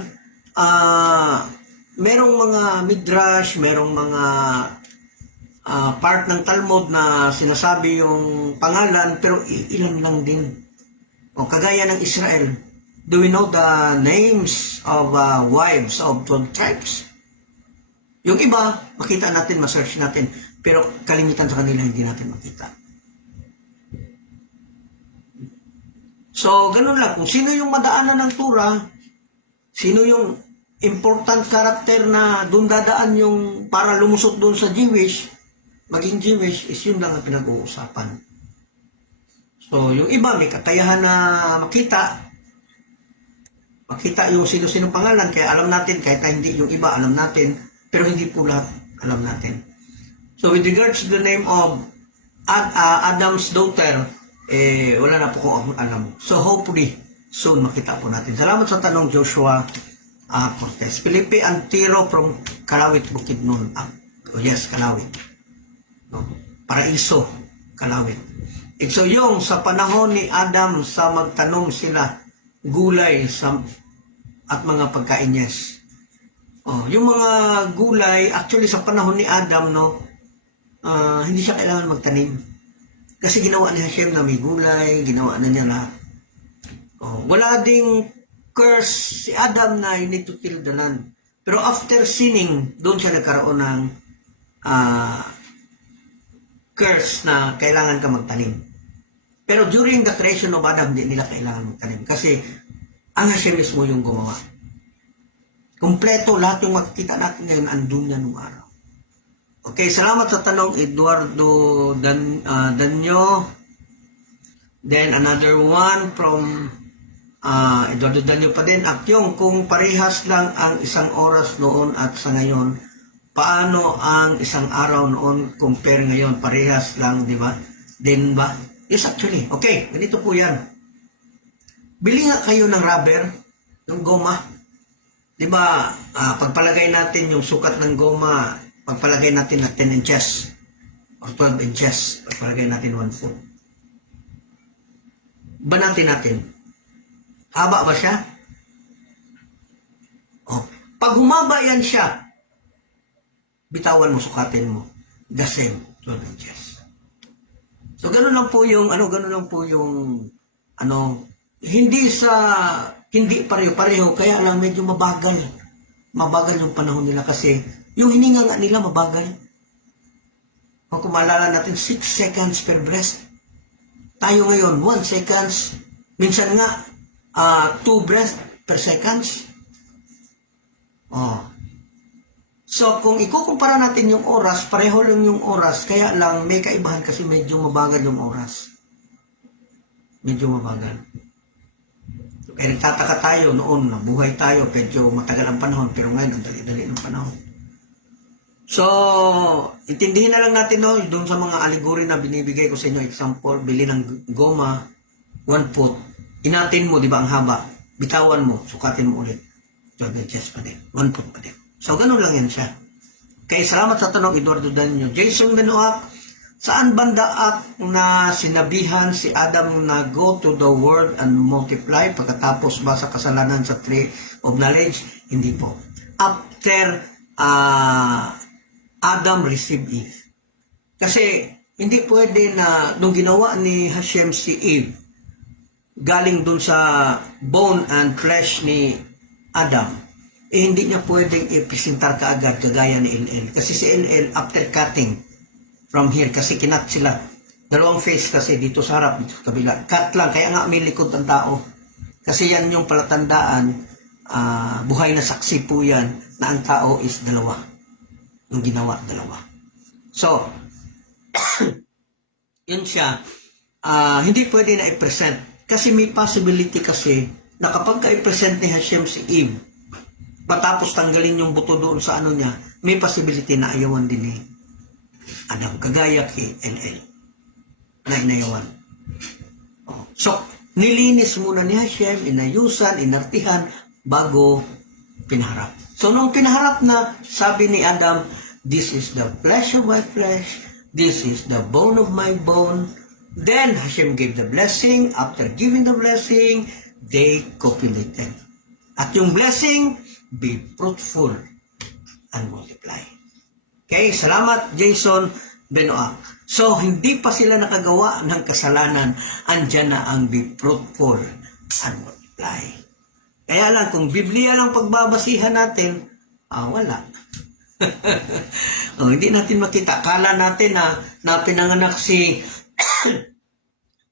merong mga midrash, merong mga part ng Talmud na sinasabi yung pangalan, pero ilan lang din. O kagaya ng Israel. Do we know the names of wives of 12 tribes? Yung iba, makita natin, ma-search natin. Pero kalimitan sa kanila, hindi natin makita. So, ganun lang. Kung sino yung madaanan ng Torah, sino yung important character na doon dadaan yung para lumusot doon sa Jewish, maging Jewish, is yun lang ang pinag-uusapan. So, yung iba, may kakayahan na makita yung sino-sino pangalan, kaya alam natin, kahit na hindi yung iba, alam natin, pero hindi po lahat alam natin. So, with regards to the name of Adam's daughter, wala na po kung alam. So, hopefully, soon makita po natin. Salamat sa tanong, Joshua Cortez. Felipe Antiro from Kalawit, Bukidnon. Yes, Kalawit. No? Paraiso, Kalawit. So, yung sa panahon ni Adam, sa magtanong sila, gulay at mga pagkain, yes. Yung mga gulay, actually sa panahon ni Adam, no, hindi siya kailangan magtanim. Kasi ginawa ni Hashem na may gulay, ginawa na niya lahat. Wala ding curse si Adam na you need to till the land. Pero after sinning, doon siya nagkaroon ng curse na kailangan ka magtanim. Pero during the creation of Adam, hindi nila kailangan magtanim. Kasi ang Hashem mismo yung gumawa. Kompleto, lahat yung makikita natin ngayon, andun yan nung araw. Okay, salamat sa tanong, Eduardo Danyo. Then another one from Eduardo Danyo pa din. Akyong, kung parehas lang ang isang oras noon at sa ngayon, paano ang isang araw noon compare ngayon? Parehas lang, di ba? Din ba? Yes, actually. Okay, ganito po yan. Bili nga kayo ng rubber, ng goma. Di ba, pagpalagay natin yung sukat ng goma, pagpalagay natin na 10 inches or 12 inches, pagpalagay natin 1 foot. banatin natin. Haba ba siya? O, pag humaba yan siya, bitawan mo, sukatin mo. The same, 12 inches. So, ganun lang po yung, hindi pareho-pareho, kaya lang medyo mabagal. Mabagal yung panahon nila kasi yung hininga nga nila mabagal. Kung maalala natin, 6 seconds per breath. Tayo ngayon, 1 seconds. Minsan nga, 2 breaths per seconds. Oh. So, kung ikukumpara natin yung oras, pareho lang yung oras, kaya lang may kaibahan kasi medyo mabagal yung oras. Medyo mabagal. So, kaya nagtataka tayo noon, nabuhay tayo, medyo matagal ang panahon, pero ngayon, ang dali-dali ng panahon. So, intindihin na lang natin doon sa mga allegory na binibigay ko sa inyo. Example, bili ng goma, 1 foot. Inatin mo, di ba, ang haba. Bitawan mo, sukatin mo ulit. 12 inches pa din. 1 foot pa din. So, ganun lang yan siya. Okay, salamat sa tanong, Eduardo Danyo. Jason Benoak, saan banda at na sinabihan si Adam na go to the world and multiply pagkatapos ba sa kasalanan sa tree of knowledge? Hindi po. After Adam received Eve. Kasi hindi pwede na nung ginawa ni Hashem si Eve, galing dun sa bone and flesh ni Adam, hindi niya pwedeng ipresentar kaagad kagaya ni LL. Kasi si LL, after cutting from here, kasi kinat sila. Dalawang face kasi dito sa harap, dito sa kabila. Cut lang, kaya nga may likod ang tao. Kasi yan yung palatandaan, buhay na saksi po yan, na ang tao is dalawa. Yung ginawa, dalawa. So, yun siya. Hindi pwede na i-present. Kasi may possibility kasi na kapag ka-i-present ni Hashem si Eve, matapos tanggalin yung buto doon sa ano niya, may possibility na ayawan din ni Adam. Kagaya kay LL na inayawan. So, nilinis muna ni Hashem, inayusan, inartihan, bago pinaharap. So, nung pinaharap na, sabi ni Adam, this is the flesh of my flesh, this is the bone of my bone. Then, Hashem gave the blessing. After giving the blessing, they copulated. At yung blessing, be fruitful and multiply. Okay, salamat Jason Benoak. So, hindi pa sila nakagawa ng kasalanan, andyan na ang be fruitful and multiply. Kaya lang, kung Biblia lang pagbabasihan natin, wala. Hindi natin makita. Kala natin na pinanganak si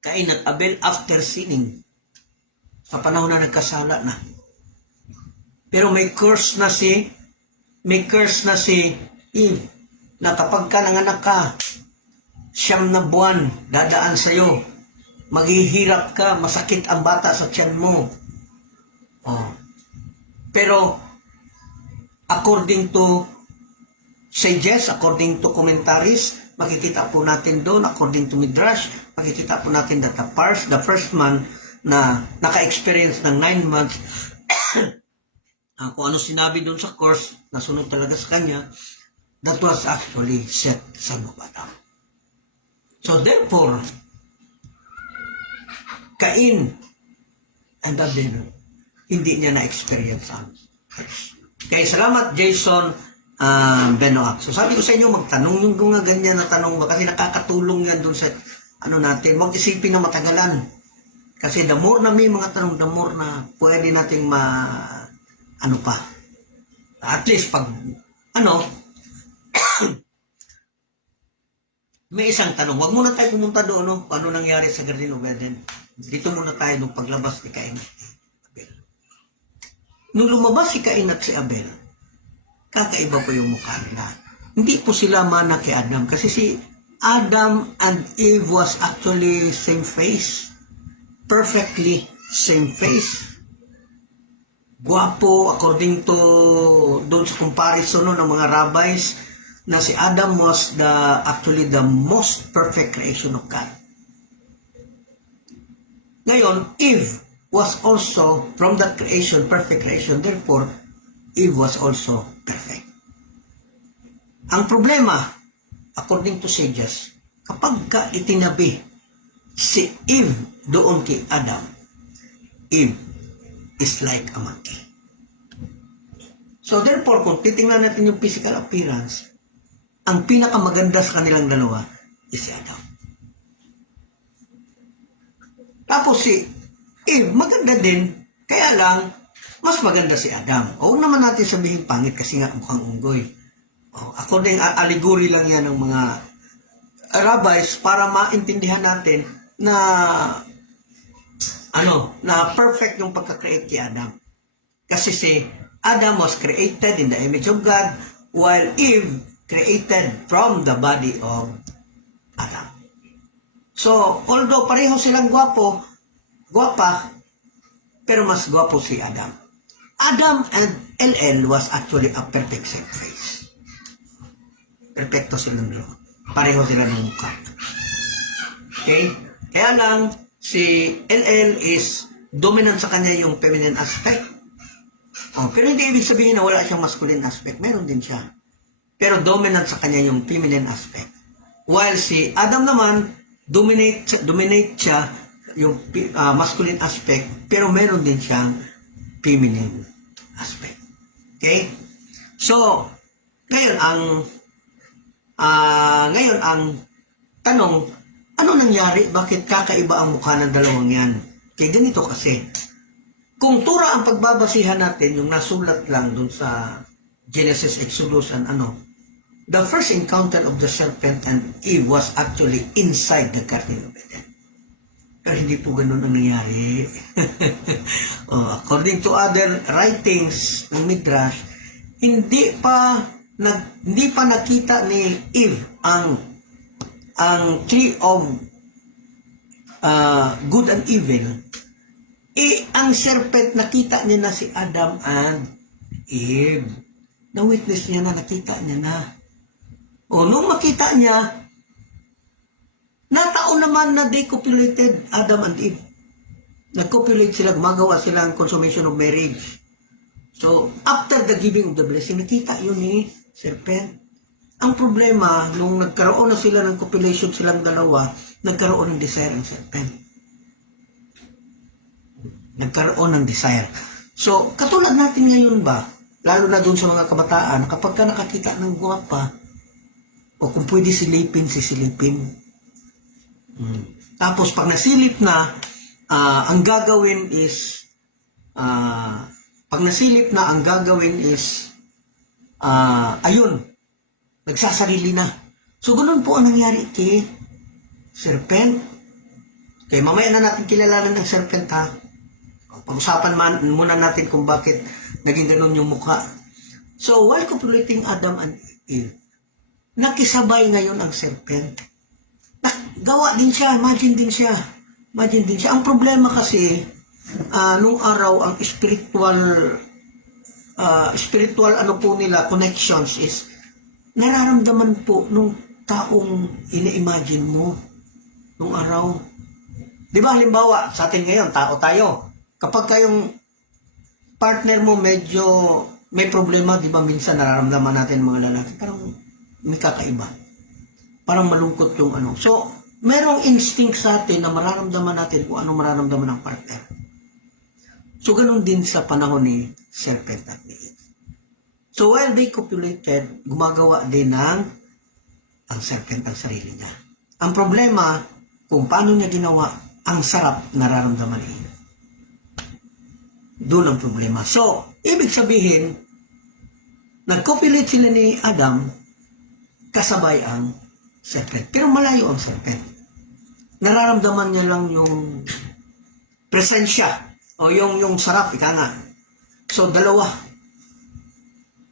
Cain at Abel after sinning. Sa panahon na nagkasala na. Pero may curse na si Eve, na kapag ka nanganak ka, 9 na buwan, dadaan sa'yo. Maghihirap ka, masakit ang bata sa tiyan mo. Pero, according to sages, according to commentaries, makikita po natin doon, according to Midrash, makikita po natin that the first man na naka-experience ng 9 months, kung ano sinabi doon sa course, nasunod talaga sa kanya, that was actually Seth, son of Adam. So therefore, Cain and Abel, hindi niya na-experience ang curse. Kaya salamat Jason Benoak. So sabi ko sa inyo, magtanong yung mga ganyan na tanong ba, kasi nakakatulong yan doon sa natin, mag-isipin na matagalan. Kasi the more na may mga tanong, the more na pwede nating at least pag may isang tanong, wag muna tayo pumunta doon, ano nangyari sa Garden of Eden. Dito muna tayo nung paglabas ni Cain at Abel. Nung lumabas si Cain at si Abel, kakaiba po yung mukha nila. Hindi po sila mana kay Adam, kasi si Adam and Eve was actually same face. Perfectly same face. Guwapo, according to doon sa comparison ng mga rabbis, na si Adam was actually the most perfect creation of God. Ngayon, Eve was also from that creation, perfect creation, therefore, Eve was also perfect. Ang problema, according to sages, kapag ka itinabi si Eve doon kay Adam, Eve is like a monkey. So therefore, kung titingnan natin yung physical appearance, ang pinakamaganda sa kanilang dalawa is si Adam. Tapos si Eve, maganda din, kaya lang, mas maganda si Adam. O naman natin sabihin pangit kasi nga mukhang unggoy. According allegory lang yan ng mga rabbis para maintindihan natin na na perfect yung pagka-create kay Adam. Kasi si Adam was created in the image of God while Eve created from the body of Adam. So, although pareho silang gwapa, pero mas gwapo si Adam. Adam and LL was actually a perfect set face. Perfecto silang dalawa. Pareho sila ng mukha. Okay? Kaya lang, si LL is dominant sa kanya yung feminine aspect. Pero hindi ibig sabihin na wala siyang masculine aspect. Meron din siya. Pero dominant sa kanya yung feminine aspect. While si Adam naman, dominate siya yung masculine aspect, pero meron din siyang feminine aspect. Okay? So, ngayon ang tanong, ano nangyari? Bakit kakaiba ang mukha ng dalawang yan? Kaya ganito kasi, kung tura ang pagbabasihan natin, yung nasulat lang dun sa Genesis, Exodus, and the first encounter of the serpent and Eve was actually inside the Garden of Eden. Pero hindi po ganun ang nangyari. According to other writings ng Midrash, hindi pa nakita ni Eve ang tree of good and evil. Ang serpent, nakita niya na si Adam and Eve. Na-witness niya na, nakita niya na. Nung makita niya, nataon naman na they copulated, Adam and Eve. Nag-copulate sila, gumagawa sila ng consummation of marriage. So, after the giving of the blessing, nakita yun ni serpent. Ang problema, nung nagkaroon na sila ng copulation silang dalawa, nagkaroon ng desire ang serpent. Nagkaroon ng desire. So, katulad natin ngayon ba, lalo na dun sa mga kabataan, kapag ka nakakita ng guwapa, o kung pwede sisilipin. Tapos pag nasilip na, ang gagawin is, ayun, nagsasarili na. So, ganun po ang nangyari kay serpent. Kaya mamaya na natin kilalanan ng serpent, ha. Pag-usapan muna natin kung bakit naging ganun yung mukha. So, while copulating Adam and Eve, nakisabay ngayon ang serpent. Gawa din siya, imagine din siya. Ang problema kasi, nung araw, ang spiritual po nila, connections is, nararamdaman po nung taong ina-imagine mo nung araw. Di ba, halimbawa, sa atin ngayon, tao tayo. Kapag kayong partner mo medyo may problema, di ba, minsan nararamdaman natin mga lalaki, parang may kakaiba. Parang malungkot yung So, merong instinct sa atin na mararamdaman natin kung anong mararamdaman ng partner. So, ganun din sa panahon ni serpent at ni Eve. So, while they copulated, gumagawa din ang serpent ang sarili niya. Ang problema, kung paano niya ginawa, ang sarap nararamdaman ni Eve. Doon ang problema. So, ibig sabihin, nag-copulate sila ni Adam, kasabay ang serpent. Pero malayo ang serpent. Nararamdaman niya lang yung presensya o yung sarap, ika nga. So, dalawa.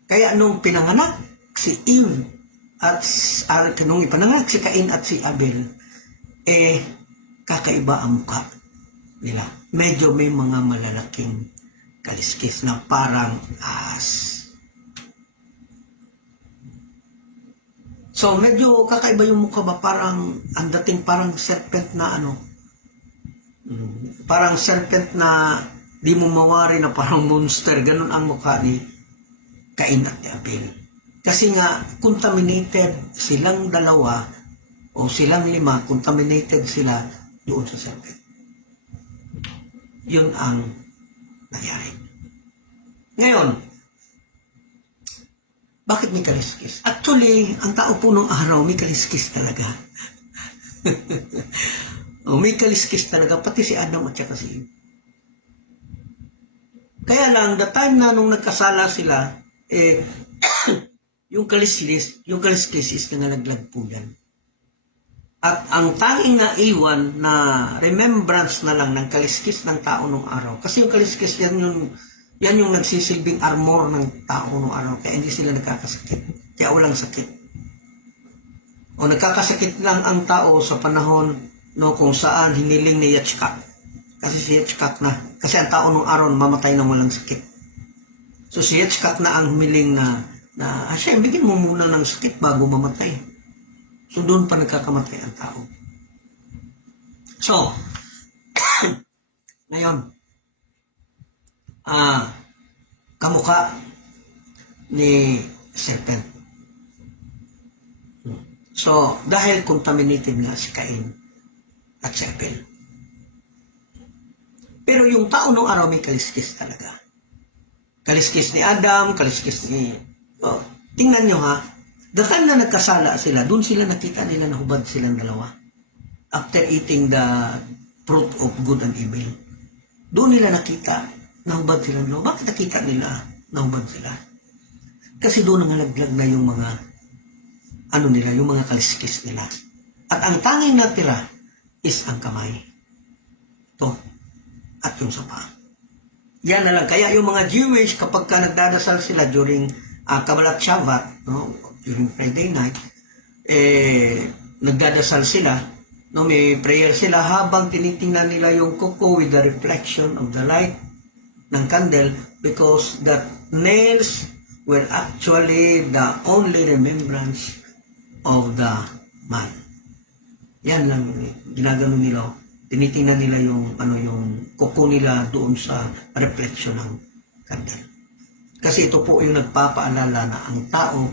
Kaya nung pinanganak si Eve at nung ipanganak si Cain at si Abel, kakaiba ang mukha nila. Medyo may mga malalaking kaliskis na parang ahas. So, medyo kakaiba yung mukha ba? Parang, ang dating parang serpent na parang serpent na di mo mawari na parang monster. Ganun ang mukha ni Cain at ni Abel. Kasi nga, contaminated silang dalawa o silang lima, contaminated sila doon sa serpent. Yun ang nangyari. Ngayon, bakit may kaliskis? Actually, ang tao po nung araw, may kaliskis talaga. May kaliskis talaga, pati si Adam at saka si Eve. Kaya lang, the time na nung nagkasala sila, yung kaliskis is nangalaglag po yan. At ang tanging naiwan na remembrance na lang ng kaliskis ng tao nung araw. Kasi yung kaliskis, yan yung nagsisilbing armor ng tao nung araw. Kaya hindi sila nagkakasakit. Kaya walang sakit. O nagkakasakit lang ang tao sa panahon no, kung saan hiniling ni Yitzchak. Kasi si Yitzchak na. Kasi ang tao nung araw mamatay na walang sakit. So si Yitzchak na ang humiling na siya, bigyan mo muna ng sakit bago mamatay. So doon pa nagkakamatay ang tao. So, ngayon, kamukha ni serpent. So, dahil contaminated nga si Cain at si Abel. Pero yung tao nung araw may kaliskis talaga. Kaliskis ni Adam, kaliskis ni... Oh, tingnan nyo ha, the time na nagkasala sila, doon sila nakita nila na hubad silang dalawa. After eating the fruit of good and evil. Doon nila nakita na hubad silang dalawa. Bakit nakita nila na hubad sila? Kasi doon nangalaglag na yung mga yung mga kaliskis nila. At ang tanging natira is ang kamay. Ito. At yung sapa. Yan na lang. Kaya yung mga Jewish, kapag ka nagdadasal sila during Kabbalat Shabbat, no, during Friday night, nagdadasal sila, no, may prayer sila habang tinitingnan nila yung kuko with the reflection of the light ng candle because the nails were actually the only remembrance of the man. Yan lang ginagano nila. Tinitingnan nila yung yung kuko nila doon sa reflection ng candle. Kasi ito po yung nagpapaalala na ang tao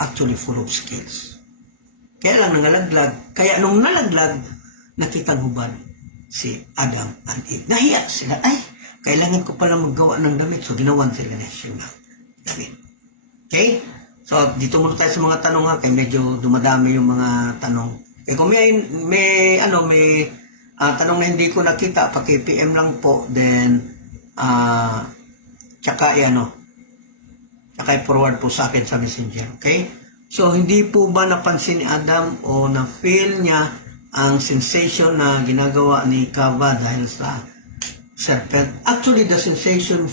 actually full of skills. Kaya lang nangalaglag. Kaya nung nalaglag, nakitang hubad si Adam and Eve. Nahiya sila. Ay, kailangan ko pala maggawa ng damit. So, ginawan sila na siya ng damit. Okay? So, dito muna tayo sa mga tanong ha. Kaya medyo dumadami yung mga tanong. Kaya kung may tanong na hindi ko nakita, paki-PM lang po. Then, tsaka forward po sa akin sa messenger, okay? So, hindi po ba napansin ni Adam o na-feel niya ang sensation na ginagawa ni Kava dahil sa serpent? Actually, the sensation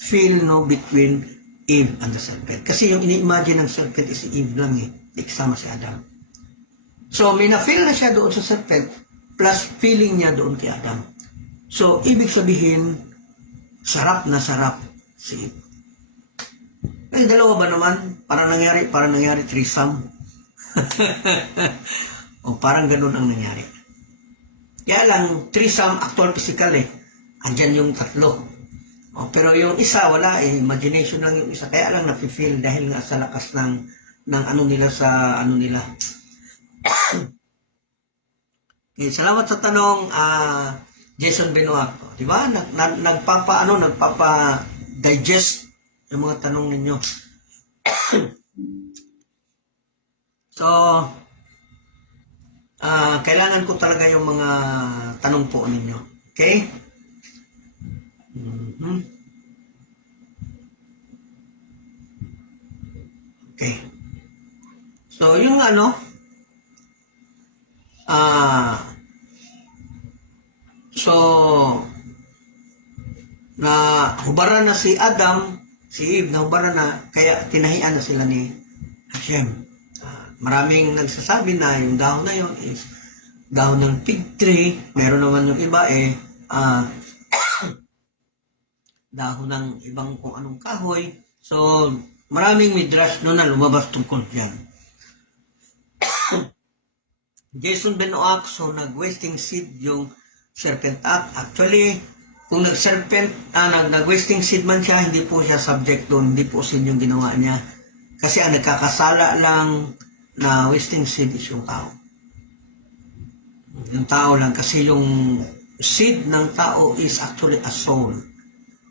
feel between Eve and the serpent. Kasi yung ini-imagine ng serpent is si Eve lang hindi kasama si Adam. So, may na-feel na siya doon sa serpent plus feeling niya doon kay Adam. So, ibig sabihin, sarap na sarap si Eve. Eh, dalawa ba naman? Parang nangyari threesome. O parang ganun ang nangyari. Kaya lang, threesome, actual physical Andyan yung tatlo. O, pero yung isa, wala imagination lang yung isa. Kaya lang nafe-feel dahil nga sa lakas ng nila sa nila. Okay, salamat sa tanong, Jason Benoit. Di ba? Nagpapa-digest yung mga tanong ninyo. So, kailangan ko talaga yung mga tanong po ninyo. Okay? Okay. So, yung na hubaran na si Adam, si Eve, nahubaran na, kaya tinahian na sila ni Hashem. Maraming nagsasabi na yung dahon na yun is dahon ng fig tree. Meron naman yung iba dahon ng ibang kung anong kahoy. So, maraming midrash doon na lumabas tungkol dyan. Jason Benoit, so nag-wasting seed yung serpent act. Actually, kung nag-wasting seed man siya, hindi po siya subject doon, hindi po sin yung ginawa niya. Kasi ang nagkakasala lang na wasting seed is yung tao. Yung tao lang, kasi yung seed ng tao is actually a soul.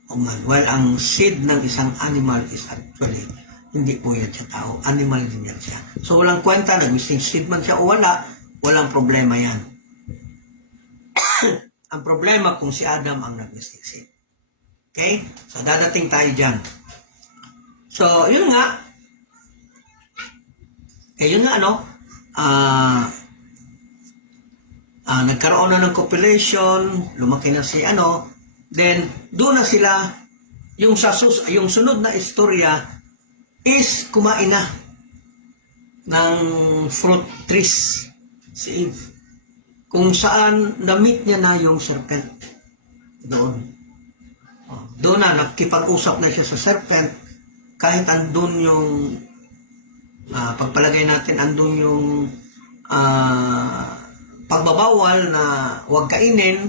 O man, while ang seed ng isang animal is actually, hindi po yan siya tao. Animal din yan siya. So walang kwenta, nag-missing seed man siya o wala, walang problema yan. Ang problema kung si Adam ang nag-missing seed. Okay? So dadating tayo dyan. So, yun nga. Yun nga, nagkaroon na ng copulation, lumaki na si then doon na sila, yung sunod na istorya is kumain na ng fruit trees si Eve, kung saan na-meet niya na yung serpent doon. Doon na nakipag-usap na siya sa serpent, kahit andun yung pagpalagay natin andun yung pagbabawal na huwag kainin.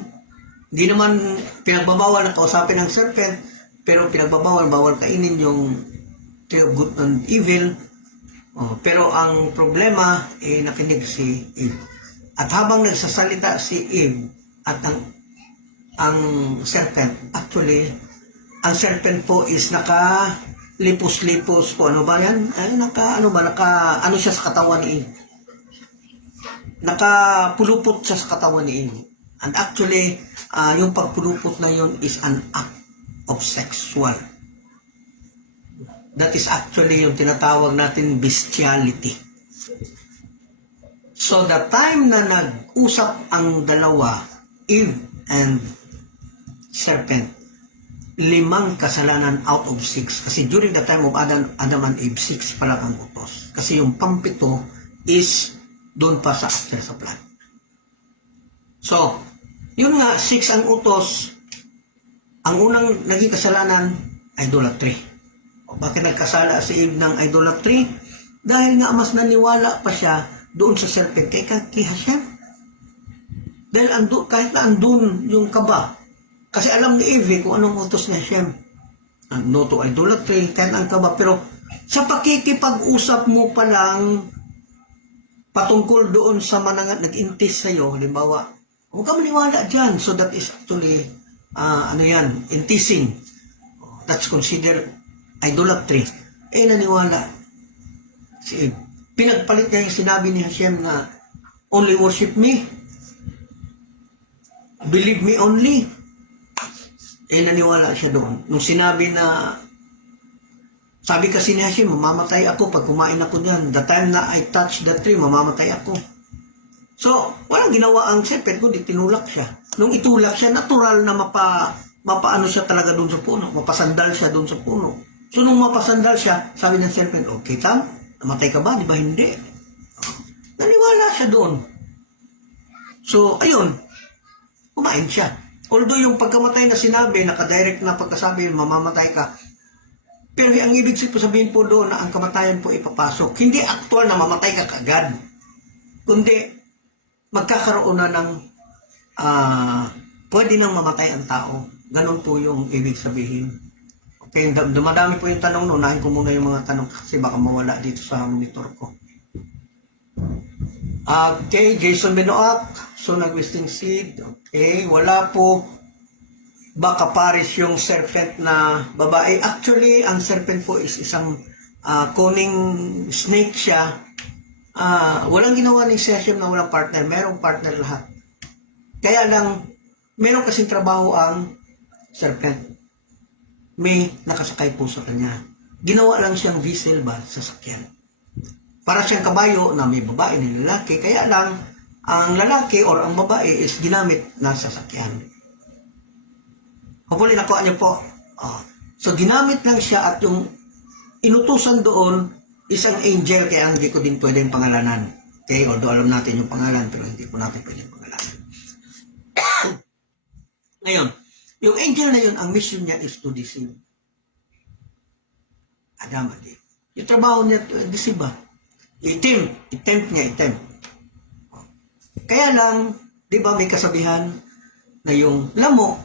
Hindi naman pinagbabawal na kausapin ng serpent, pero bawal kainin yung tree of good and evil. Pero ang problema, nakinig si Eve. At habang nagsasalita si Eve at ang serpent, actually, ang serpent po is lipos-lipos po. Ano ba yan? Ano siya sa katawan ni Eve? Nakapulupot siya sa katawan ni Eve. And actually, yung pagpulupot na yun is an act of sexual. That is actually yung tinatawag natin bestiality. So the time na nag-usap ang dalawa, Eve and serpent, 5 kasalanan out of 6. Kasi during the time of Adam and Eve, 6 pala ang utos. Kasi yung pampito is doon pa sa after sa plan. So, yun nga, 6 ang utos. Ang unang naging kasalanan, idolatry. Bakit nagkasala si Eve ng idolatry? Dahil nga mas naniwala pa siya doon sa serpent kay Hashem. Dahil kahit na andun yung kaba, kasi alam ni Eve kung anong utos ni Hashem. No to idolatry, kahit ang kaba. Pero sa pakikipag-usap mo pa lang patungkol doon sa nag-intis sa'yo, halimbawa, huwag ka maniwala dyan. So that is actually, intising. That's considered idolatry. Naniwala si Eve. Pinagpalit niya yung sinabi ni Hashem na only worship me. Believe me only. Naniwala siya doon. Nung sinabi na, sabi kasi ni Hashem, mamamatay ako pag kumain ako dyan. The time na I touch the tree, mamamatay ako. So, walang ginawa ang serpent, kundi tinulak siya. Nung itulak siya, natural na mapaano siya talaga doon sa puno. Mapasandal siya doon sa puno. So, nung mapasandal siya, sabi ng serpent, okay, Tam, namatay ka ba? Di ba hindi? Naniwala siya doon. So, ayun, kumain siya. Although yung pagkamatay na sinabi, nakadirect na pagkasabi, mamamatay ka. Pero ang ibig sabihin po doon na ang kamatayan po ipapasok. Hindi actual na mamatay ka kagad. Kundi magkakaroon na ng pwede nang mamatay ang tao. Ganon po yung ibig sabihin. Okay, dumadami po yung tanong. Unahin ko muna yung mga tanong kasi baka mawala dito sa monitor ko. Okay, Jason Benoak. So, nag-wasting seed. Okay, wala po. Baka pares yung serpent na babae. Actually, ang serpent po is isang cunning snake siya. Walang ginawa ni Hashem na walang partner. Merong partner lahat. Kaya lang, meron kasing trabaho ang serpent. May nakasakay po sa kanya. Ginawa lang siyang vessel ba, sasakyan. Para siyang kabayo na may babae na lalaki. Kaya lang, ang lalaki or ang babae is ginamit na sasakyan. Hopefully nakuha niyo po. So ginamit lang siya at yung inutusan doon isang angel, kaya hindi ko din pwedeng pangalanan. Okay, although alam natin yung pangalan pero hindi po natin pwedeng pangalanan. Ngayon, yung angel na yun, ang mission niya is to deceive Adam and Eve. Yung trabaho niya to deceive ba? Itempt niya. Kaya lang, di ba may kasabihan na yung lamok,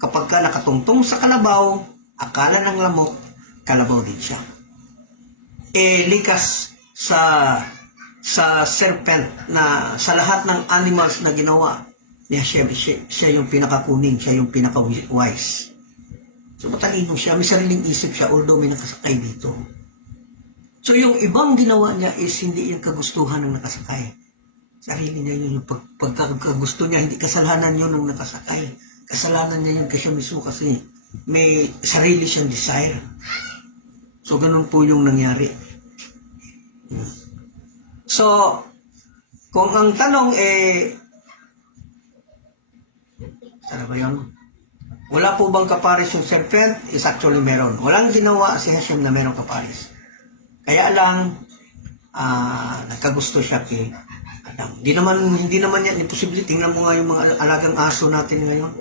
kapag ka nakatungtong sa kalabaw, akala ng lamok, kalabaw din siya. Likas sa sa serpent na sa lahat ng animals na ginawa ni Hashem, siya yung pinakakuning, siya yung pinaka-wise. So matalino siya, may sariling isip siya, although may nakasakay dito. So yung ibang ginawa niya is hindi yung kagustuhan ng nakasakay. Sarili niya yun, yung pagkagusto niya, hindi kasalanan yun ng nakasakay. Kasalanan niya yun kasi mismo kasi may sarili siyang desire. So ganun po yung nangyari. So, kung ang tanong sana ba yun? Wala po bang kaparis yung serpent? Is actually meron. Walang ginawa si Hashem na merong kaparis. Kaya lang, nagkagusto siya kay Adam. Hindi naman yan imposible. Tingnan mo nga yung mga alagang aso natin ngayon.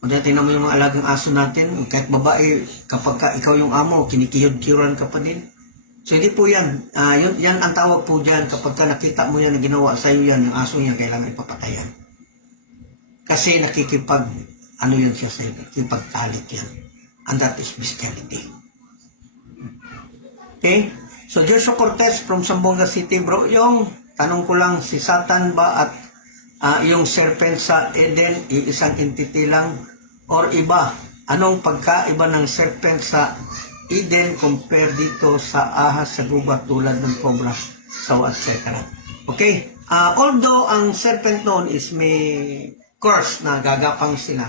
O dahil tingnan mo yung mga alagang aso natin, kahit babae, kapag ikaw yung amo, kinikiyod-kiyuran ka pa din. So hindi po yan. Yan ang tawag po dyan. Kapag nakita mo yan na ginawa sa'yo yan, yung aso niya, kailangan ipapatayan. Kasi yan siya sa'yo, nakikipagtalit yan. And that is bestiality. Okay? So, Jerso Cortez from Zamboanga City, bro, yung tanong ko lang, si Satan ba at yung serpent sa Eden, isang entity lang or iba? Anong pagkaiba ng serpent sa Eden compare dito sa ahas sa gubat tulad ng cobra, sawa, etc. Okay? Although ang serpent noon is may curse na gagapang sila.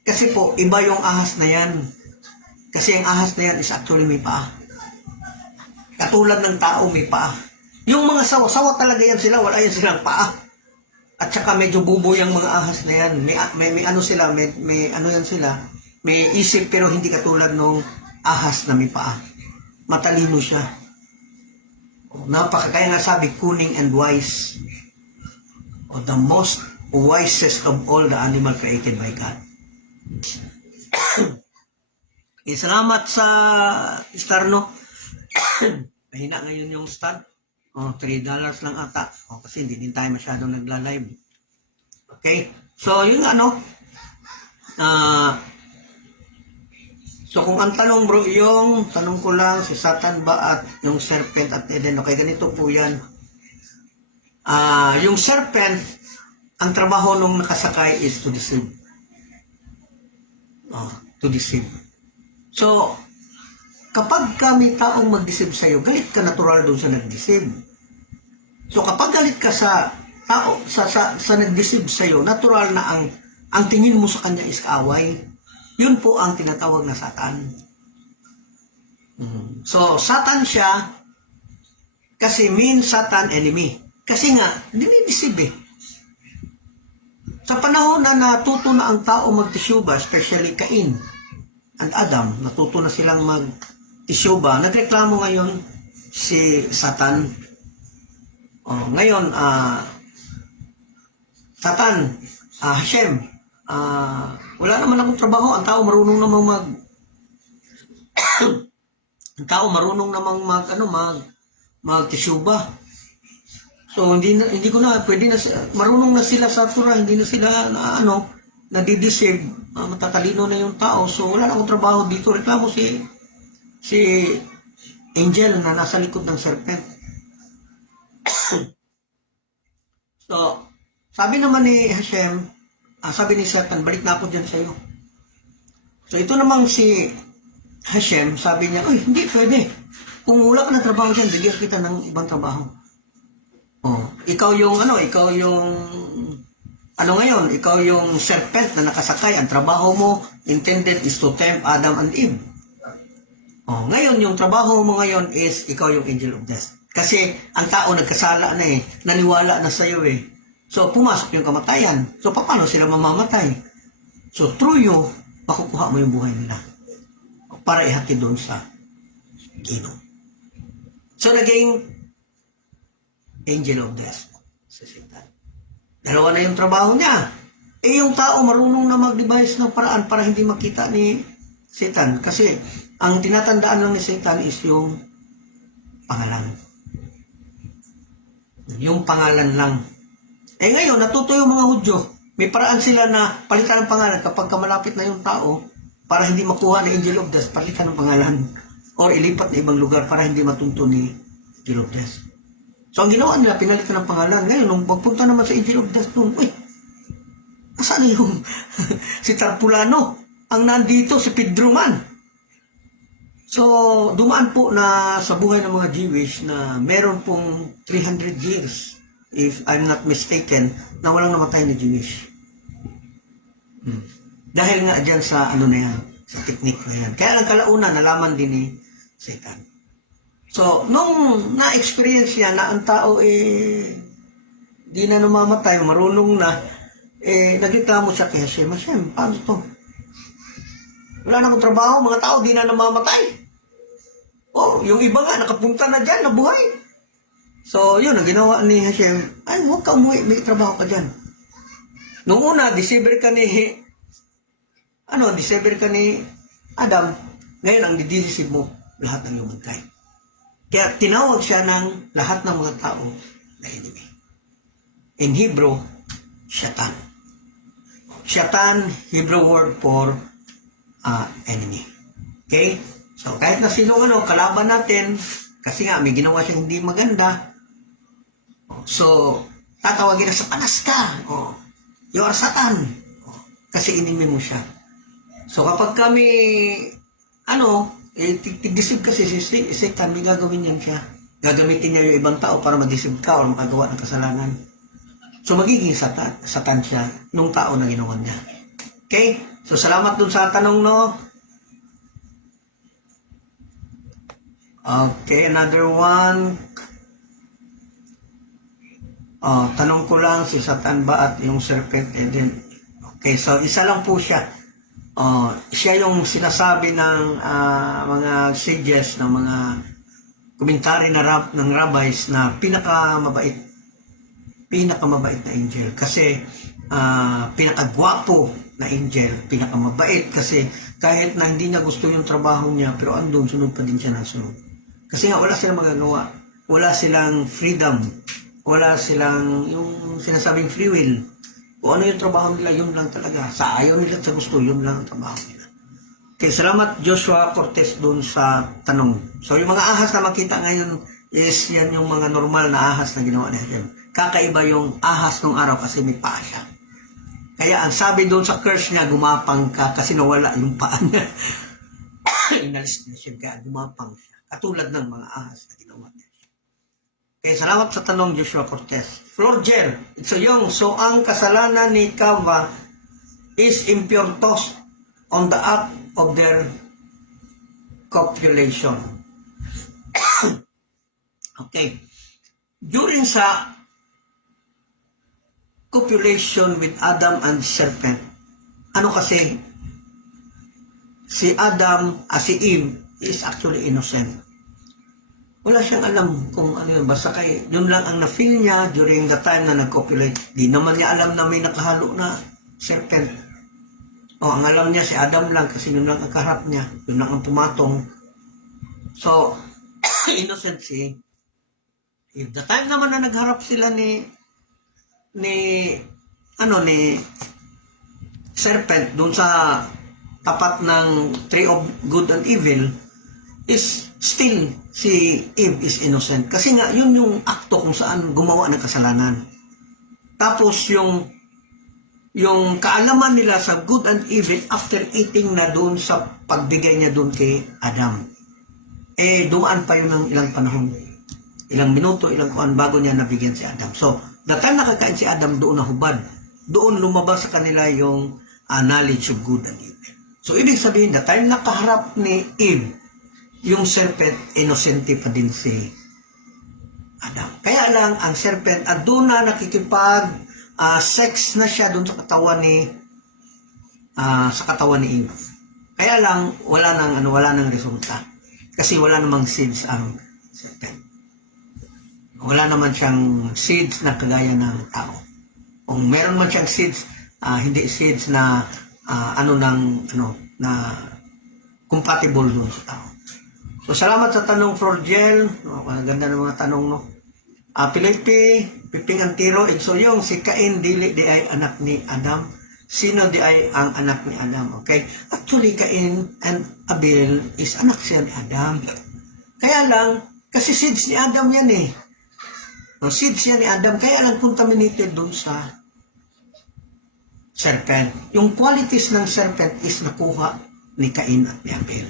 Kasi po, iba yung ahas na yan. Kasi ang ahas na yan is actually may paa. Katulad ng tao may paa. Yung mga sawa talaga yan sila, wala yan silang paa. At saka medyo bubo yung mga ahas na yan. May ano sila, may ano yan sila. May isip pero hindi katulad ng ahas na may paa. Matalino siya. Kaya nga sabi, cunning and wise. The most wisest of all the animal created by God. Salamat sa star, no? Mahina ngayon yung star. $3 lang ata. Kasi hindi din tayo masyadong nagla-live. Okay? So, yun ano. So, kung ang tanong, bro, yung tanong ko lang, si Satan ba at yung serpent at Eden? Okay, ganito po yan. Yung serpent, ang trabaho nung nakasakay is to deceive. To deceive. So, kapag kami taong mag-deceive sa'yo, galit ka natural doon sa nag-deceive. So, kapag galit ka sa tao, sa nag-deceive sa'yo, natural na ang tingin mo sa kanya is kaaway. Yun po ang tinatawag na Satan. So, Satan siya, kasi means Satan enemy. Kasi nga, dinideceive eh. Sa panahon na natuto na ang tao magtisyuba, especially Cain and Adam, natuto na silang magtisyuba, nagreklamo ngayon si Satan. Ngayon, Satan, Hashem, wala naman akong trabaho, ang tao marunong namang ang tao marunong namang magtisyuba. So hindi ko na pwede na marunong na sila sa Torah, hindi na sila nadideceive, matatalino na yung tao. So wala na akong trabaho dito. Reklamo si angel na nasa likod ng serpent. So sabi naman ni Hashem, sabi ni Satan, balik na ako dyan sa iyo. So ito namang si Hashem, sabi niya, hindi pwede. Kung wala ka ng trabaho dyan, bigyan kita ng ibang trabaho. Ikaw yung serpent na nakasakay. Ang trabaho mo intended is to tempt Adam and Eve. Ngayon yung trabaho mo ngayon is ikaw yung angel of death. Kasi ang tao nagkasala na naniwala na sa iyo So pumasok yung kamatayan. So paano sila mamamatay? So through you, makukuha mo yung buhay nila para ihatid doon sa Ginoo. So naging angel of death sa Satan. Dalawa na yung trabaho niya. Yung tao marunong na mag-devise ng paraan para hindi makita ni Satan. Kasi ang tinatandaan lang ni Satan is yung pangalan. Yung pangalan lang. Ngayon, natuto yung mga Hudyo. May paraan sila na palitan ng pangalan kapag malapit na yung tao para hindi makuha ni angel of death, palitan ng pangalan. Or ilipat na ibang lugar para hindi matunto ni angel of death. So ang ginawa nila, pinalitan ng pangalan. Ngayon, nung pagpunta naman sa Angel of Death doon, uy, nasaan na yung si Tarpulano? Ang nandito, si Pedro man. So, dumaan po na sa buhay ng mga Jewish na meron pong 300 years, if I'm not mistaken, na walang namatay na Jewish. Dahil nga dyan sa ano na yan, sa technique na yan. Kaya ang kalaunan, nalaman din ni Satan. So, nung na-experience niya na ang tao di na namamatay, marunong na, nagreklamo siya kay Hashem. Hashem, paano to? Wala na akong trabaho, mga tao di na namamatay. Oh, yung iba nga, nakapunta na dyan, nabuhay. So, yun, ang ginawa ni Hashem, ay, huwag ka umuwi, may trabaho ka dyan. Nung una, December ka ni Adam, ngayon ang didisib mo, lahat ng humankind. Kaya tinawag siya ng lahat ng mga tao na enemy. In Hebrew, Shatan. Shatan, Hebrew word for enemy. Okay? So, kahit na sino kalaban natin, kasi nga may ginawa siyang hindi maganda, so, tatawagin na Satanas ka. You are Satan. Kasi enemy mo siya. So, kapag kami, tigdisib kasi si Satan, may gagawin yan siya. Gagamitin niya yung ibang tao para madisib ka o makagawa ng kasalanan. So, magiging Satan siya nung tao na ginawa niya. Okay? So, salamat dun sa tanong, no? Okay, another one. Tanong ko lang, si Satan ba at yung serpent? Okay, so isa lang po siya. Siya yung sinasabi ng mga sages, ng mga komentary ng rabbis na pinakamabait na angel. Kasi pinakagwapo na angel, pinakamabait kasi kahit na hindi niya gusto yung trabaho niya, pero andun, sunod pa din siya ng sunod. Kasi nga wala silang magagawa. Wala silang freedom. Wala silang yung sinasabing free will. Kung ano yung trabaho nila, yun lang talaga. Sa ayaw nila, sa gusto, yun lang ang trabaho nila. Okay, salamat Joshua Cortez dun sa tanong. So yung mga ahas na makita ngayon is yan yung mga normal na ahas na ginawa natin. Kakaiba yung ahas nung araw kasi may paa siya. Kaya ang sabi doon sa curse niya, gumapang ka kasi nawala yung paa niya. Inalis na siya, kaya gumapang siya. Katulad ng mga ahas na ginawa niya. Okay, salamat sa tanong Joshua Cortez. Florgel, so ang kasalanan ni Kava is impure thoughts on the act of their copulation. Okay. During sa copulation with Adam and serpent, ano kasi, si Eve is actually innocent. Wala siyang alam kung ano yun. Basta yun lang ang na-feel niya during the time na nag-copulate. Di naman niya alam na may nakahalo na serpent. Ang alam niya si Adam lang kasi yun lang ang kaharap niya. Yun lang ang pumatong. So, innocent si Eve. The time naman na nagharap sila ni serpent doon sa tapat ng tree of good and evil, is still si Eve is innocent. Kasi nga, yun yung akto kung saan gumawa ng kasalanan. Tapos yung kaalaman nila sa good and evil after eating na doon sa pagbigay niya doon kay Adam. Dumaan pa yun ng ilang panahon. Ilang minuto, ilang kuan bago niya nabigyan si Adam. So, the time nakakain si Adam, doon nahubad. Doon lumabas sa kanila yung knowledge of good and evil. So, ibig sabihin, the time nakaharap ni Eve, yung serpent, innocente pa din si Adam. Kaya lang, ang serpent, doon na nakikipag-sex na siya doon sa katawan ni Eve. Kaya lang, wala nang resulta. Kasi wala namang seeds ang serpent. Wala naman siyang seeds na kagaya ng tao. Kung meron man siyang seeds, hindi seeds na na compatible doon sa tao. So, salamat sa tanong, Florgel. Ganda ng mga tanong, no? Pilipi, Piping Antiro, so yung si Cain, di ay anak ni Adam. Sino di ay ang anak ni Adam, okay? Actually, Cain and Abel is anak siya ni Adam. Kaya lang, kasi seeds ni Adam yan eh. No, seeds yan ni Adam, kaya lang contaminated dun sa serpent. Yung qualities ng serpent is nakuha ni Cain at ni Abel.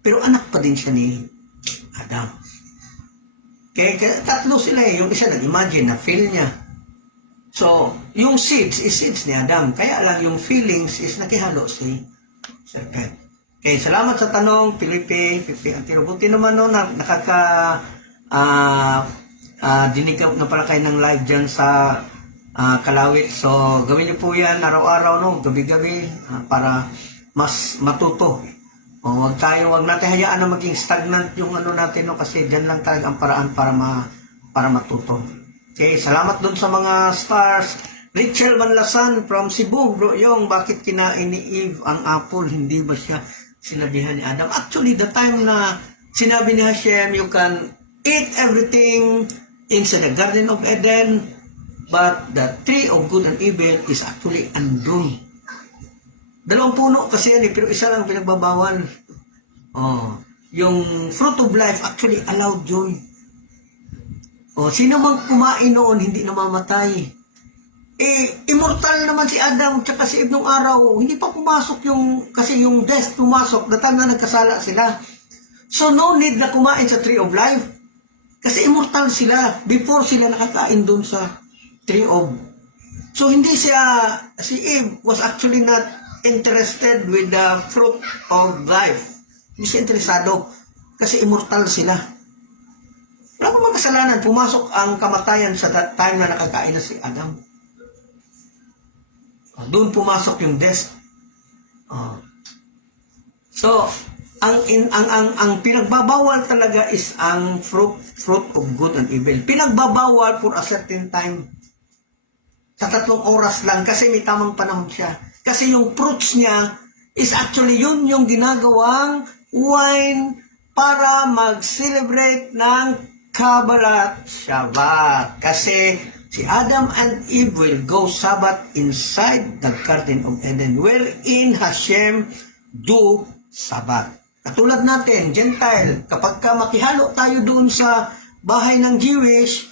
Pero anak pa din siya ni Adam. Kaya tatlo sila eh. Yung isa nag-imagine na feel niya. So, yung seeds is seeds ni Adam. Kaya lang yung feelings is nakihalo si serpent. Okay, salamat sa tanong, Felipe. Pero buti naman no, dinig na pala kayo ng live dyan sa Kalawit. So, gawin niyo po yan araw-araw, no? Gabi-gabi, para mas matuto. O, wag natin hayaan na maging stagnant yung ano natin, no? Kasi dyan lang talaga ang paraan para matuto. Okay, salamat dun sa mga stars. Richel Manlasan from Cebu, bro, yung bakit kinain ni Eve ang apple, hindi ba siya sinabihan ni Adam? Actually, the time na sinabi ni Hashem, you can eat everything inside the Garden of Eden, but the tree of good and evil is actually andun. Dalawang puno kasi yan pero isa lang pinagbabawal. Oh, yung fruit of life actually allowed yun. Oh, sino mang kumain noon hindi namamatay. Immortal naman si Adam at si Eve nung araw. Hindi pa pumasok kasi yung death pumasok, the time na nagkasala sila. So no need na kumain sa tree of life. Kasi immortal sila before sila nakakain dun sa tree of. So hindi si Eve was actually not interested with the fruit of life. Hindi siya interesado kasi immortal sila. Wala namang kasalanan. Pumasok ang kamatayan sa that time na nakakain na si Adam. Doon pumasok yung death. So, ang pinagbabawal talaga is ang fruit of good and evil. Pinagbabawal for a certain time. Sa 3 oras lang kasi may tamang panahon siya. Kasi yung fruits niya is actually yun yung ginagawang wine para mag-celebrate ng Kabbalat Shabbat. Kasi si Adam and Eve will go Sabbath inside the Garden of Eden wherein Hashem do Sabbath. Katulad natin, Gentile, kapag ka makihalo tayo doon sa bahay ng Jewish,